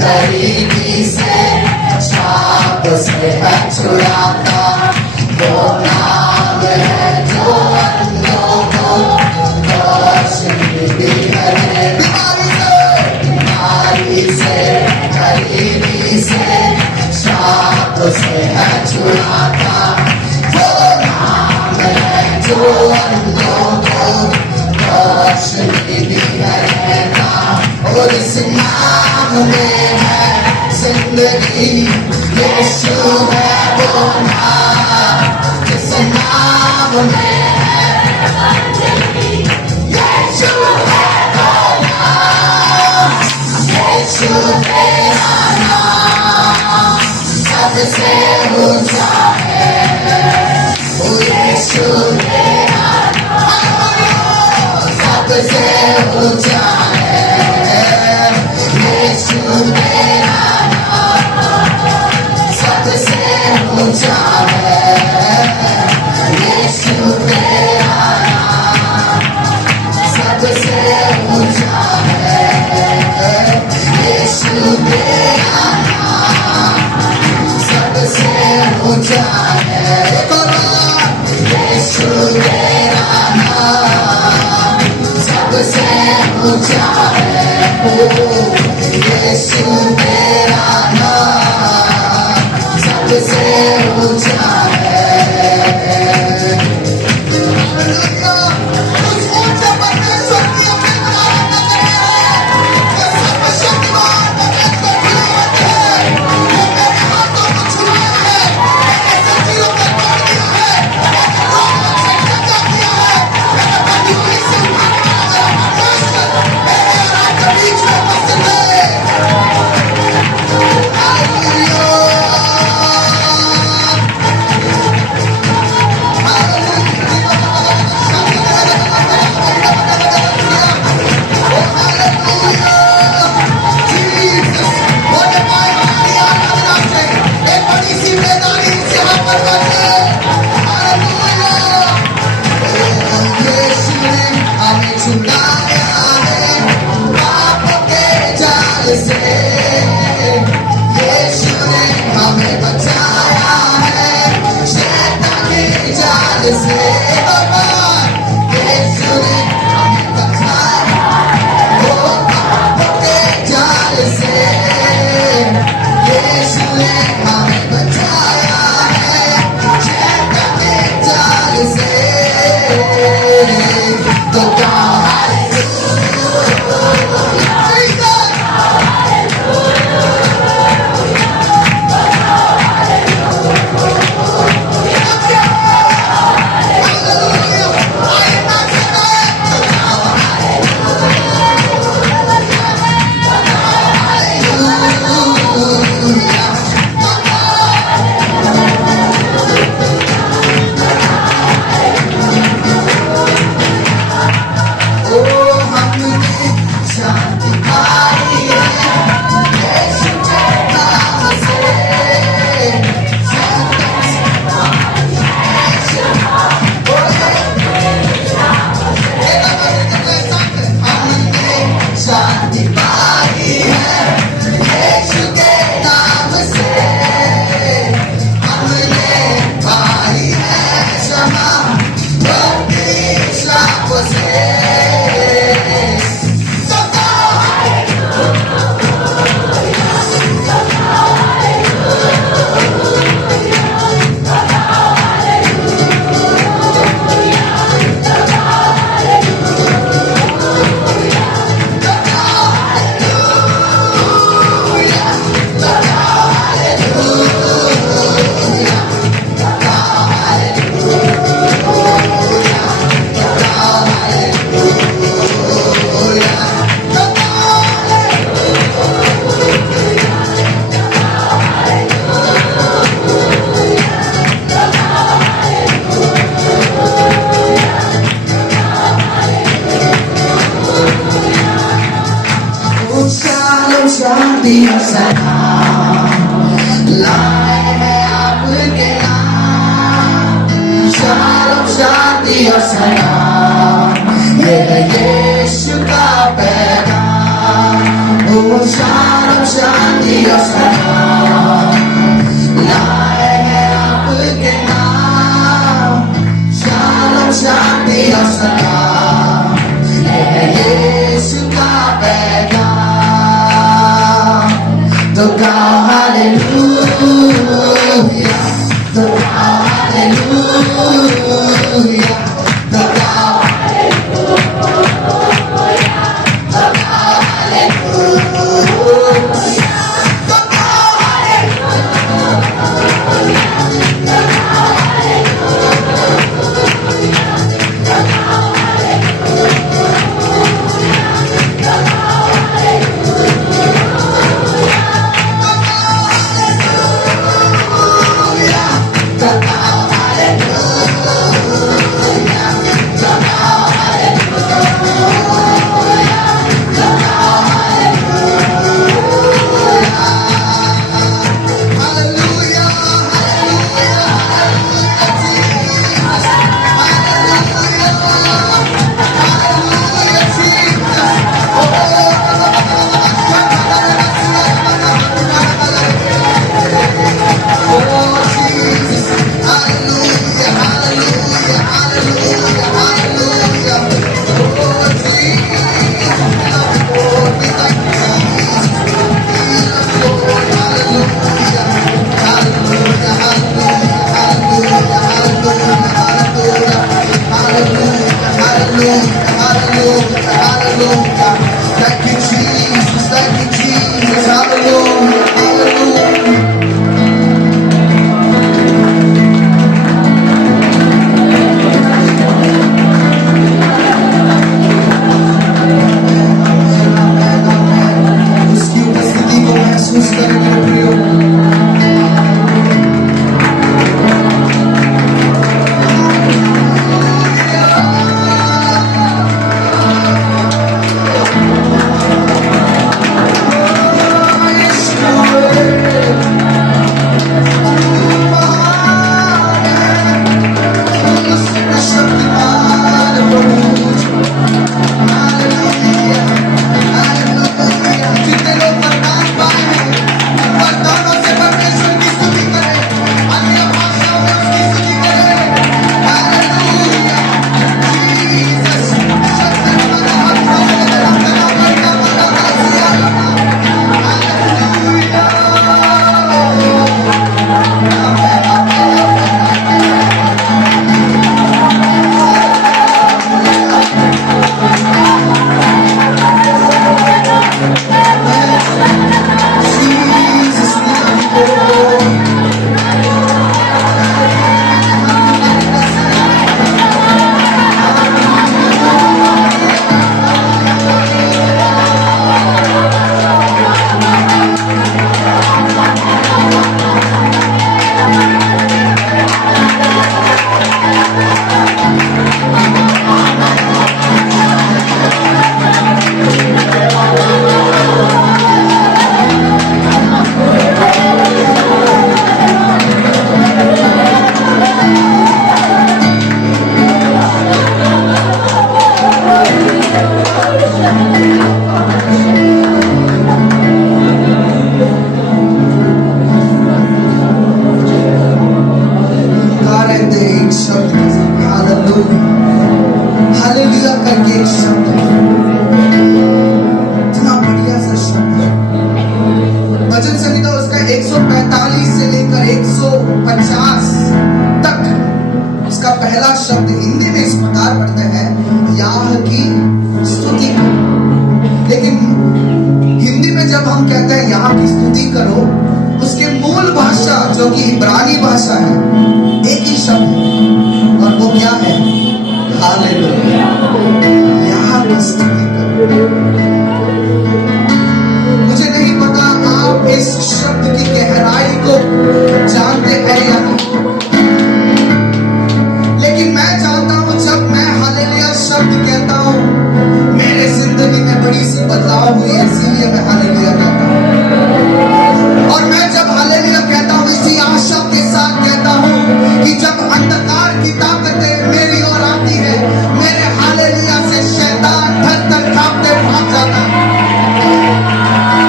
गरीबी से श्राप से है छुड़ाता, वो नाम है जो अंधों को रोशनी भी करे। बीमारी से गरीबी से श्राप से है छुड़ाता, वो नाम है जो अंधों को रोशनी भी करेगा। और इस नाम में है जिंदगी, यीशु है वो नाम। इस नाम में है यीशु है वो नाम। यीशु तेरा नाम सबसे ऊंचा है, ओ यीशु तेरा नाम सबसे ऊंचा है, यीशु तेरा ऊंचा है यीशु तेरा नाम सबसे ऊंचा है यीशु तेरा नाम सबसे ऊंचा है यीशु तेरा नाम सबसे ऊंचा है यीशु तेरा नाम सबसे ऊंचा है उस ऊंचे परमेश्वर की अपने आराधना करें वो सर्वशक्तिमान परमेश्वर की आवाज़ है वो मेरे हाथों को छुआ है मैंने सच्चियों को तोड़ दिया है मैंने रोगों से टका दिया है मैंने बंदियों से उठाने वाला परमेश्वर मेरे आराधना बीच में उपस्थित है हालेलुया हमें बचाया है शैतान के जाल से बाबा यीशु ने हमें बचाया वो पापों के जाल से यीशु ने हमें बचाया है शैतान के जाल से तो शांति पाई है यीशु के नाम से हमने पाई है क्षमा बड़ी श्राप से शांति और सलाम लाए हैं आपके नाम शालोम शांति और सलाम ये है यीशु का पैगाम ओ शालोम शांति और सलाम लाए हैं आपके नाम शालोम शांति और सलाम ये है यीशु का पैगाम तो गाओ हालेलुया तो गाओ हालेलुया तो गाओ करें मेरे प्रियो। जितने लोग वरदान पाए हैं, वरदानों से परमेश्वर की स्तुति करें, अन्य भाषाओं में उसकी स्तुति करें। हालेलुया, जीसस, हालेलुया करके एक शब्द है, इतना बढ़िया सा शब्द है। भजन संहिता उसका 145 से लेकर 150 तक उसका पहला शब्द हिंदी में इस प्रकार पढ़ते हैं, याह की स्तुति। लेकिन हिंदी में जब हम कहते हैं याह की स्तुति करो, उसके मूल भाषा जो कि इब्रानी भाषा है, एक ही शब्द है और वो क्या है? हालेलुया, यहाँ की स्तुति करो। मुझे नहीं पता आप इस शब्द की गहराई को जानते हैं या नहीं, लेकिन मैं जानता हूं जब मैं हालेलुया शब्द कहता हूं, मेरे जिंदगी में बड़ी सी बदलाव हुई है, इसीलिए मैं हालेलुया कहता हूं। और मैं जब हालेलुया कहता हूं, इसी आशा के साथ कहता हूं कि जब अंधकार की ताकतें मेरी ओर आती है, मेरे हालेलुया से शैतान थर थर कांपते भाग जाता है।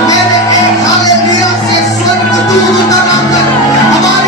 मेरे एक हालेलुया से स्वर्गदूत उतर आकर हमारे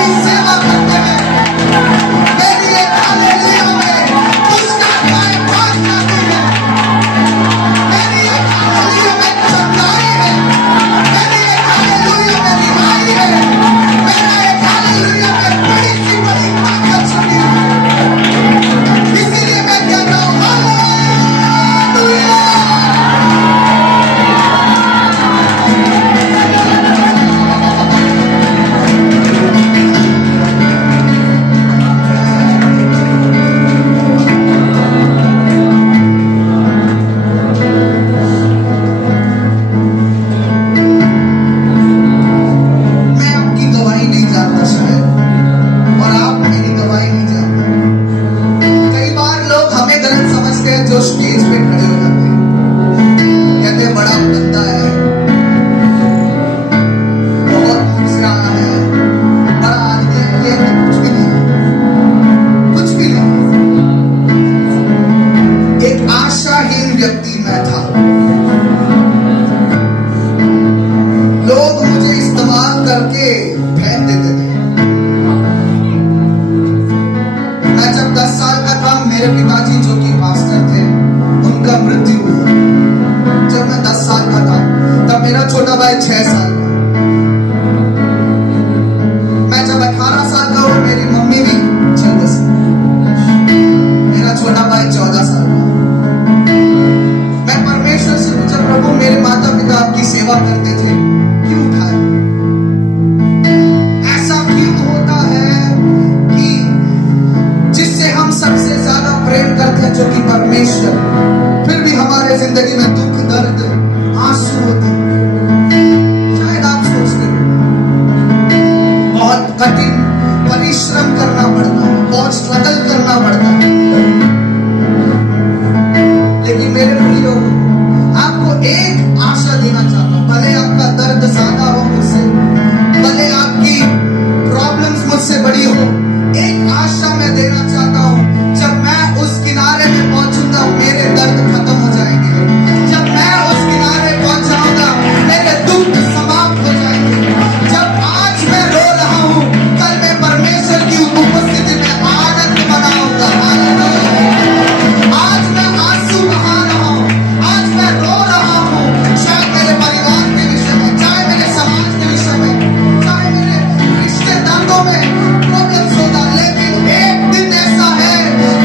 कठिन परिश्रम करना पड़ता है, बहुत स्ट्रगल करना पड़ता है। लेकिन मेरे भाइयों, आपको एक आशा देना चाहता हूं, भले आपका दर्द ज्यादा हो मुझसे, भले आपकी प्रॉब्लम्स मुझसे बड़ी हो, एक आशा मैं देना चाहता हूं, जब मैं उस किनारे में पहुंचूंगा मेरे दर्द खत्म हो जाएंगे। जब मैं उस किनारे पहुंच जाऊंगा मेरे दुख समाप्त हो जाएंगे। जब आज मैं रो रहा हूं, कल मैं परमेश्वर की उपस्थिति में आनंद मनाऊंगा। आज मैं आंसू बहा रहा हूं, आज मैं रो रहा हूं, शायद मेरे परिवार के विषय में, चाहे मेरे समाज के विषय में, चाहे मेरे रिश्तेदारों में प्रॉब्लम्स होगा, लेकिन एक दिन ऐसा है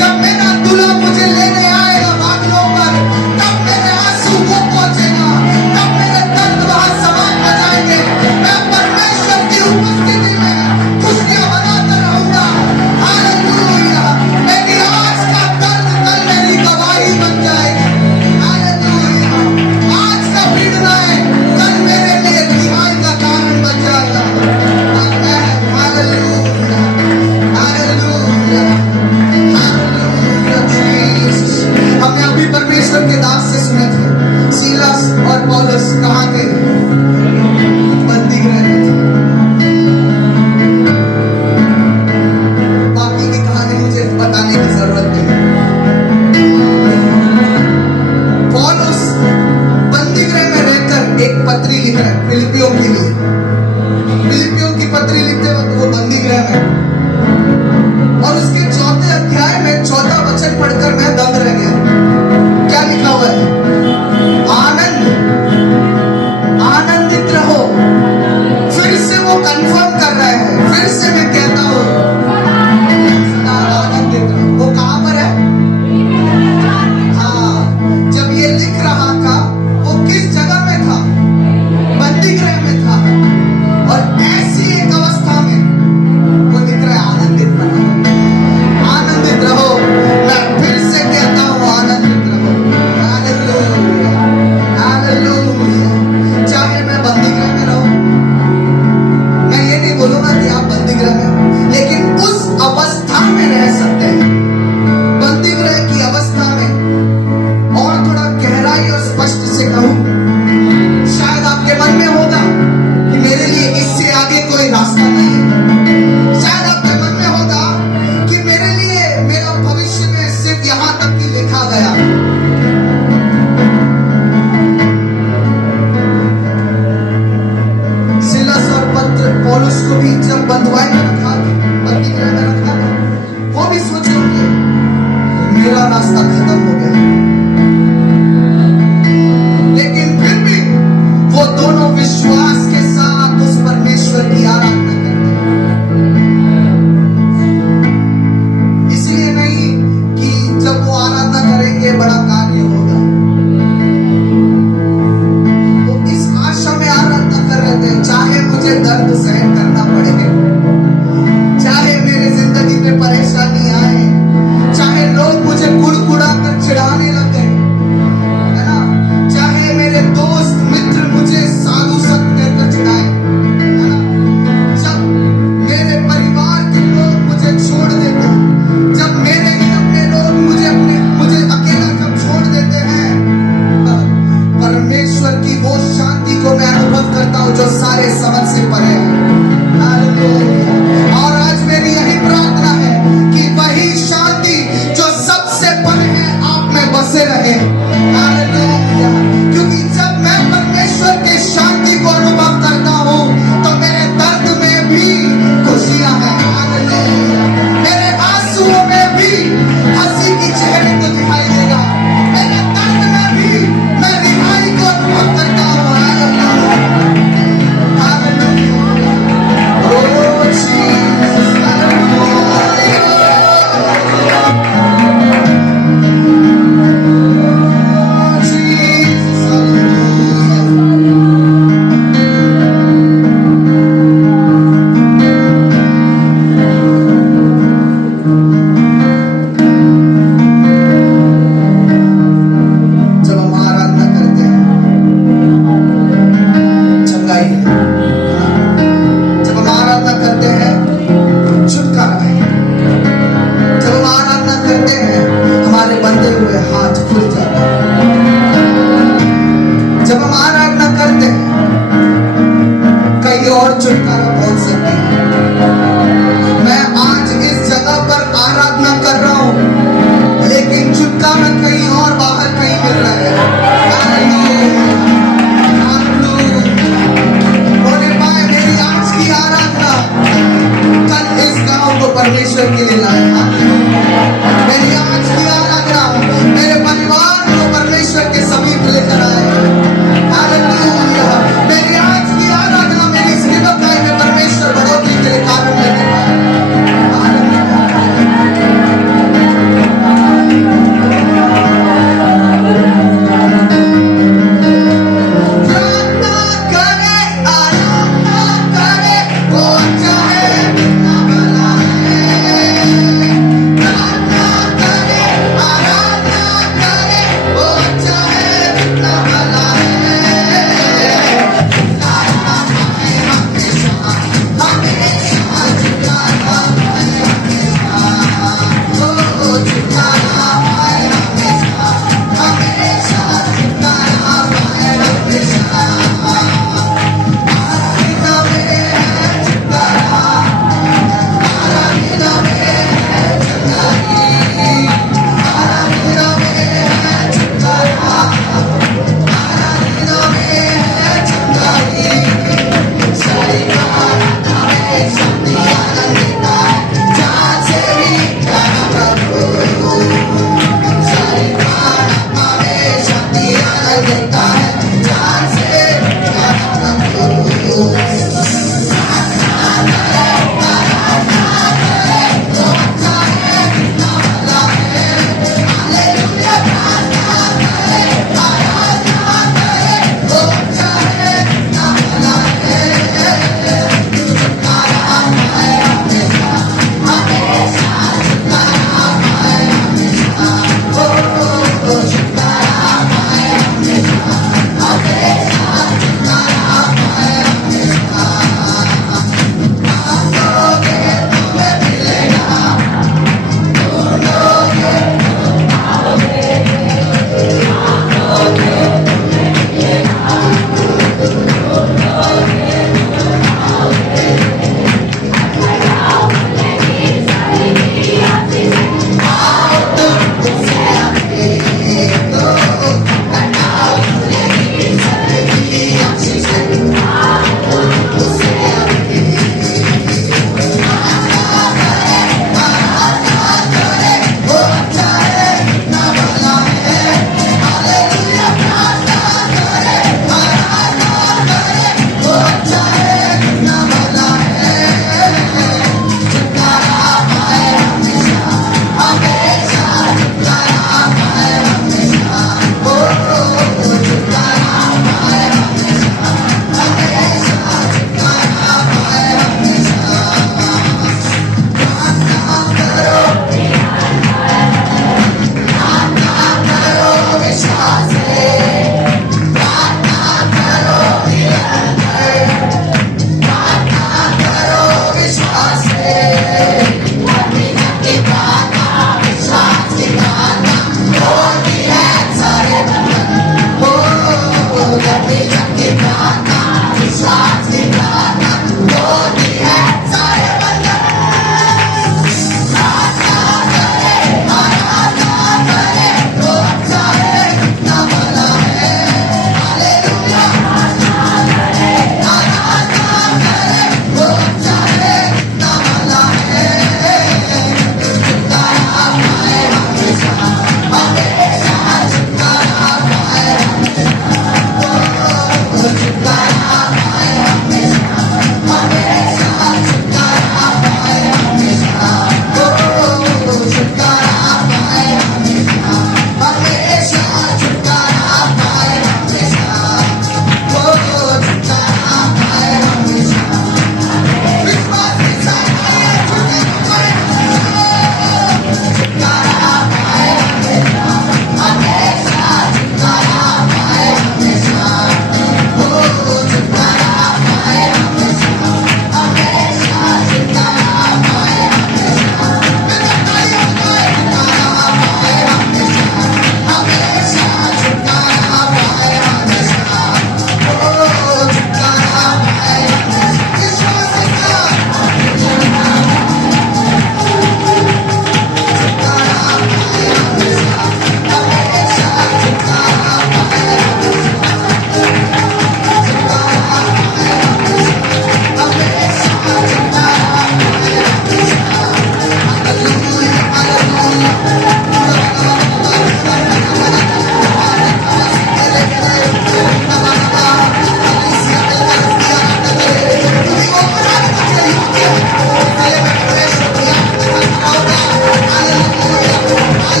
जब मेरा दूल्हा मुझे लेने आएगा बादलों पर, तब मेरे आंसू वो पहुंचेगा, तब मेरे दर्द वहां समाप्त हो जाएंगे। मैं परमेश्वर की उपस्थिति में खुशियां मनाता रहूंगा। हालेलुया। मेरी आज का दर्द कल मेरी गवाही बन जाएगी। हालेलुया। आज का पीड़ना है कल मेरे लिए रिहाई का कारण बन जाएगा। आमीन। हालेलुया। हालेलुया। Hallelujah Jesus. हमने अभी परमेश्वर के दास से सुने थे, सीलास और पौलुस कहाँ थे? बंदी गृह में थे। बाकी की कहानी मुझे बताने की जरूरत नहीं है। पौलुस बंदी गृह में रहकर एक पत्री लिख रहे हैं फिलिपियों के लिए। फिलिपियों की पत्री लिखते वक्त वो बंदी गृह में, और उसके 4 अध्याय में 14 वचन पढ़कर मैं दंग रह गया। क्या लिखा हुआ है? आनंदित रहो। फिर से वो कंफर्म कर रहे हैं, फिर से मैं कहता हूं आनंदित रहो। वो कहां पर है? हाँ, जब ये लिख रहा था वो किस जगह में था? बंदी गृह में था। और ऐसी एक अवस्था में वो लिख रहा है आनंदित रहो, आनंदित रहो। मैं फिर से कहता हूं आनंदित रहो। हालेलुया। हालेलुया। चाहे मैं बंदी गृह में रहूं, मैं ये नहीं बोलूंगा कि आप बंदी गृह में, लेकिन उस अवस्था में रह सकते हैं। बंदी गृह की अवस्था में और थोड़ा गहराई और स्पष्ट से कहूं, शायद आपके मन में होगा कि मेरे लिए इससे आगे कोई रास्ता नहीं है। शायद आपके मन में होगा कि मेरे लिए मेरा भविष्य में सिर्फ यहां तक ही लिखा गया। सिलास और पौलुस को भी जब बंधुआई में रखा, बंदी गृह में रखा था, वो भी सोचे होंगे मेरा रास्ता खत्म हो गया। लेकिन फिर भी वो दोनों विश्वास के साथ उस परमेश्वर की आराधना करते हैं। इसलिए नहीं कि जब वो आराधना करेंगे बड़ा कार्य होगा, वो इस आशा में आराधना कर रहे थे, चाहे मुझे दर्द सहन करना पड़े, चाहे मेरे जिंदगी में परेशानी आए, चाहे लोग मुझे कुड़कुड़ा कर चिढ़ाने लगे, है ना, चाहे मेरे दोस्त मित्र मुझे साधु संत कहकर चिढ़ाए, है ना, जब मेरे परिवार के लोग मुझे छोड़ देते हैं, जब मेरे ही अपने लोग मुझे अकेला जब छोड़ देते हैं, परमेश्वर की वो शांति को मैं अनुभव करता हूं जो सारे समझ से परे है। हालेलुया। और आज मेरी यही प्रार्थना है कि वही शांति जो सबसे परे है आप में बसे रहे। हालेलुया। क्योंकि जब मैं परमेश्वर के शांति को अनुभव करता हूं तो मेरे दर्द में भी खुशियां हैं। हालेलुया। मेरे आंसुओं में भी हंसी की चेहरे को दिखाई देगा। मेरे दर्द में भी मैं रिहाई को अनुभव करता हूं। हालेलुया। हालेलुया। छुटकारा पहुंच सके। मैं आज इस जगह पर आराधना कर रहा हूं, लेकिन छुटकारा कहीं और बाहर कहीं मिल रहा है। Hallelujah, hallelujah. बोले भाई, मेरी आज की आराधना कल इस गांव को परमेश्वर के लिए लाए। मेरी आज की आराधना मेरे परिवार को परमेश्वर के समीप लेकर आए। हालेलुया। मेरी आज की आराधना मेरी सेवकाई में परमेश्वर बढ़ोतरी के लिए कारण लेकर आए। प्रार्थना करे, आराधना करे, वो चाहे ना बुलाए।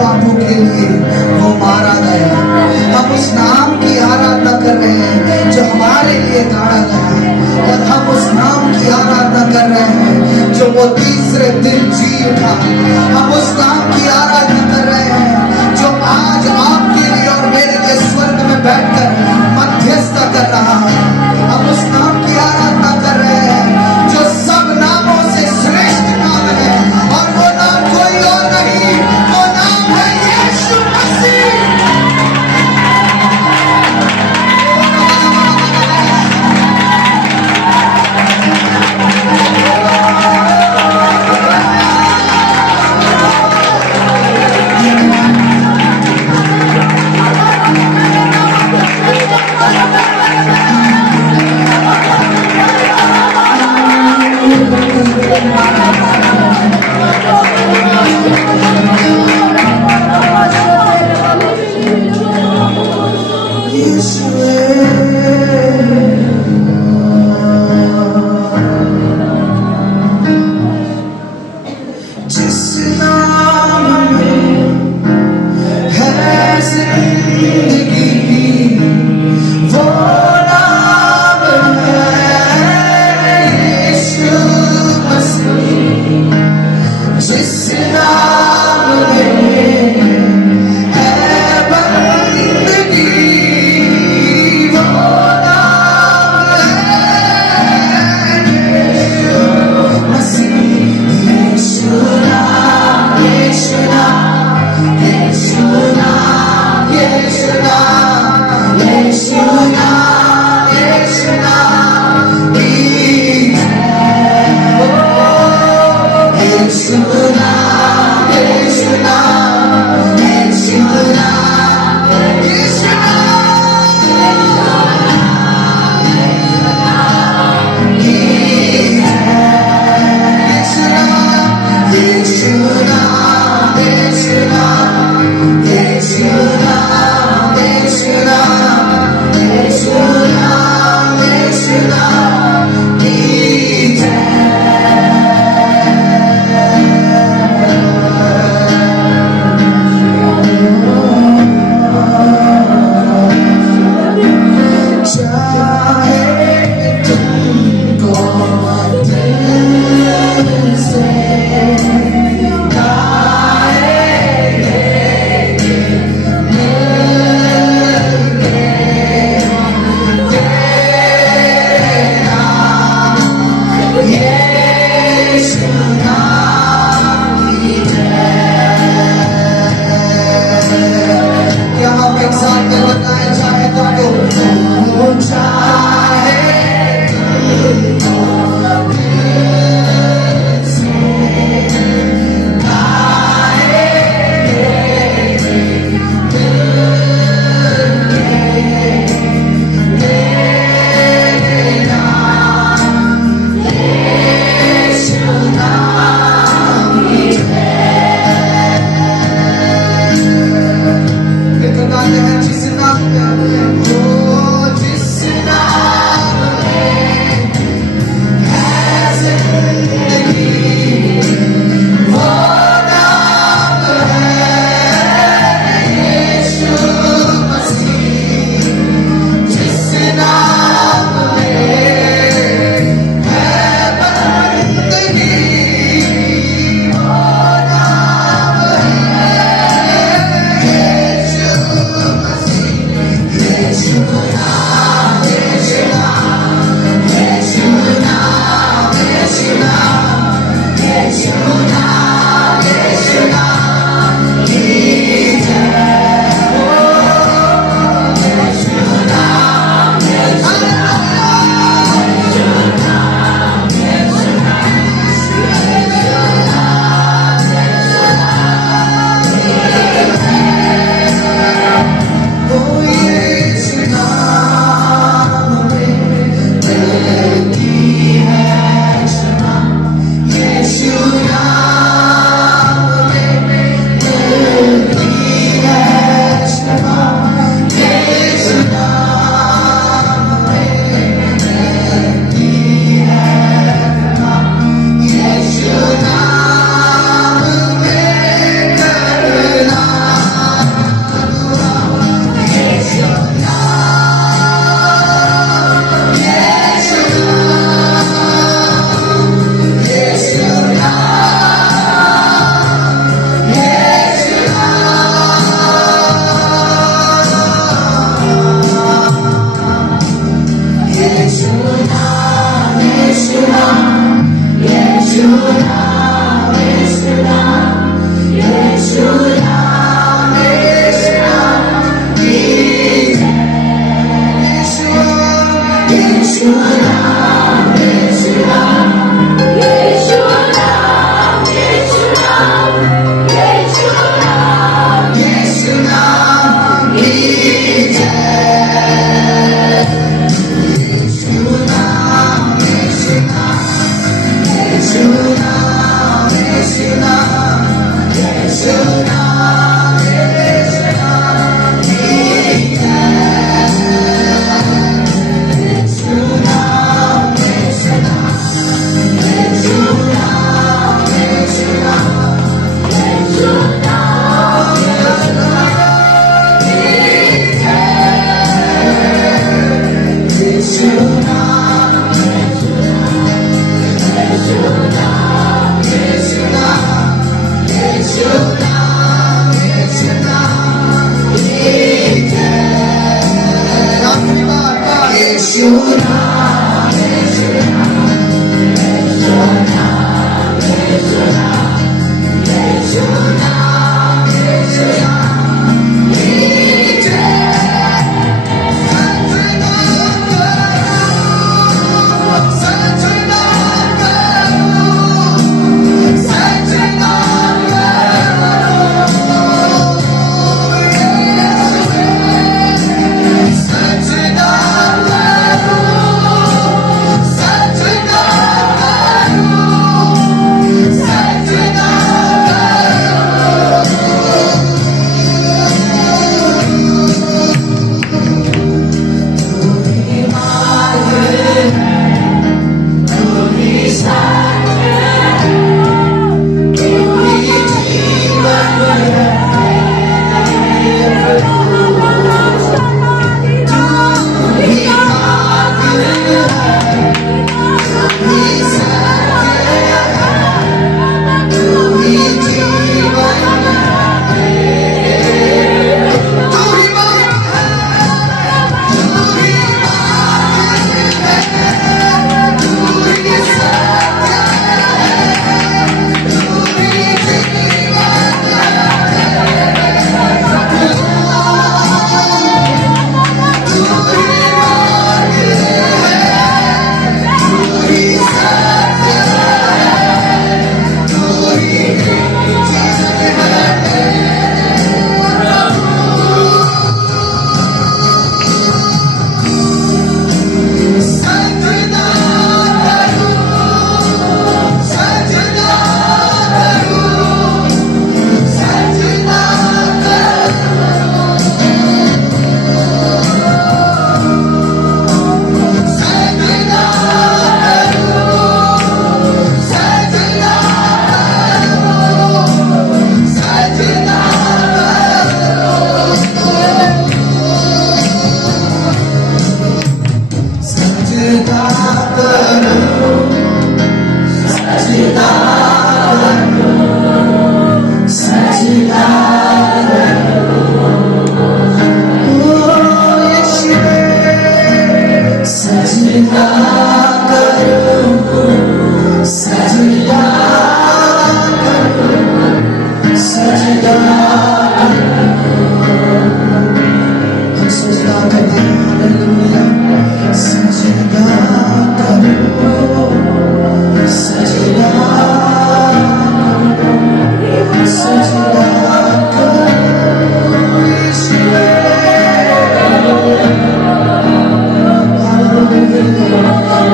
पापों के लिए वो मारा गया। हम उस नाम की आराधना कर रहे हैं जो हमारे लिए गाड़ा गया है, और हम उस नाम की आराधना कर रहे हैं जो वो तीसरे दिन जी उठा। हम उस नाम की आराधना कर रहे हैं जो आज आपके लिए और मेरे लिए स्वर्ग में बैठकर मध्यस्थता कर रहा है। हम उस नाम की आराधना कर रहे हैं जो सब नामों से श्रेष्ठ नाम है, और वो नाम कोई और नहीं, वो नाम है यीशु मसीह। जिस नाम में है जिंदगी, वो नाम है यीशु मसीह।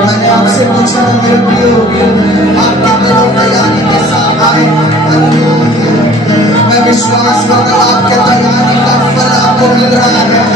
मैंने आपसे पूछा मेरे प्रिय आप तैयारी के साथ आए। मैं विश्वास करूंगा आपके तैयारी का फल आपको मिल रहा है।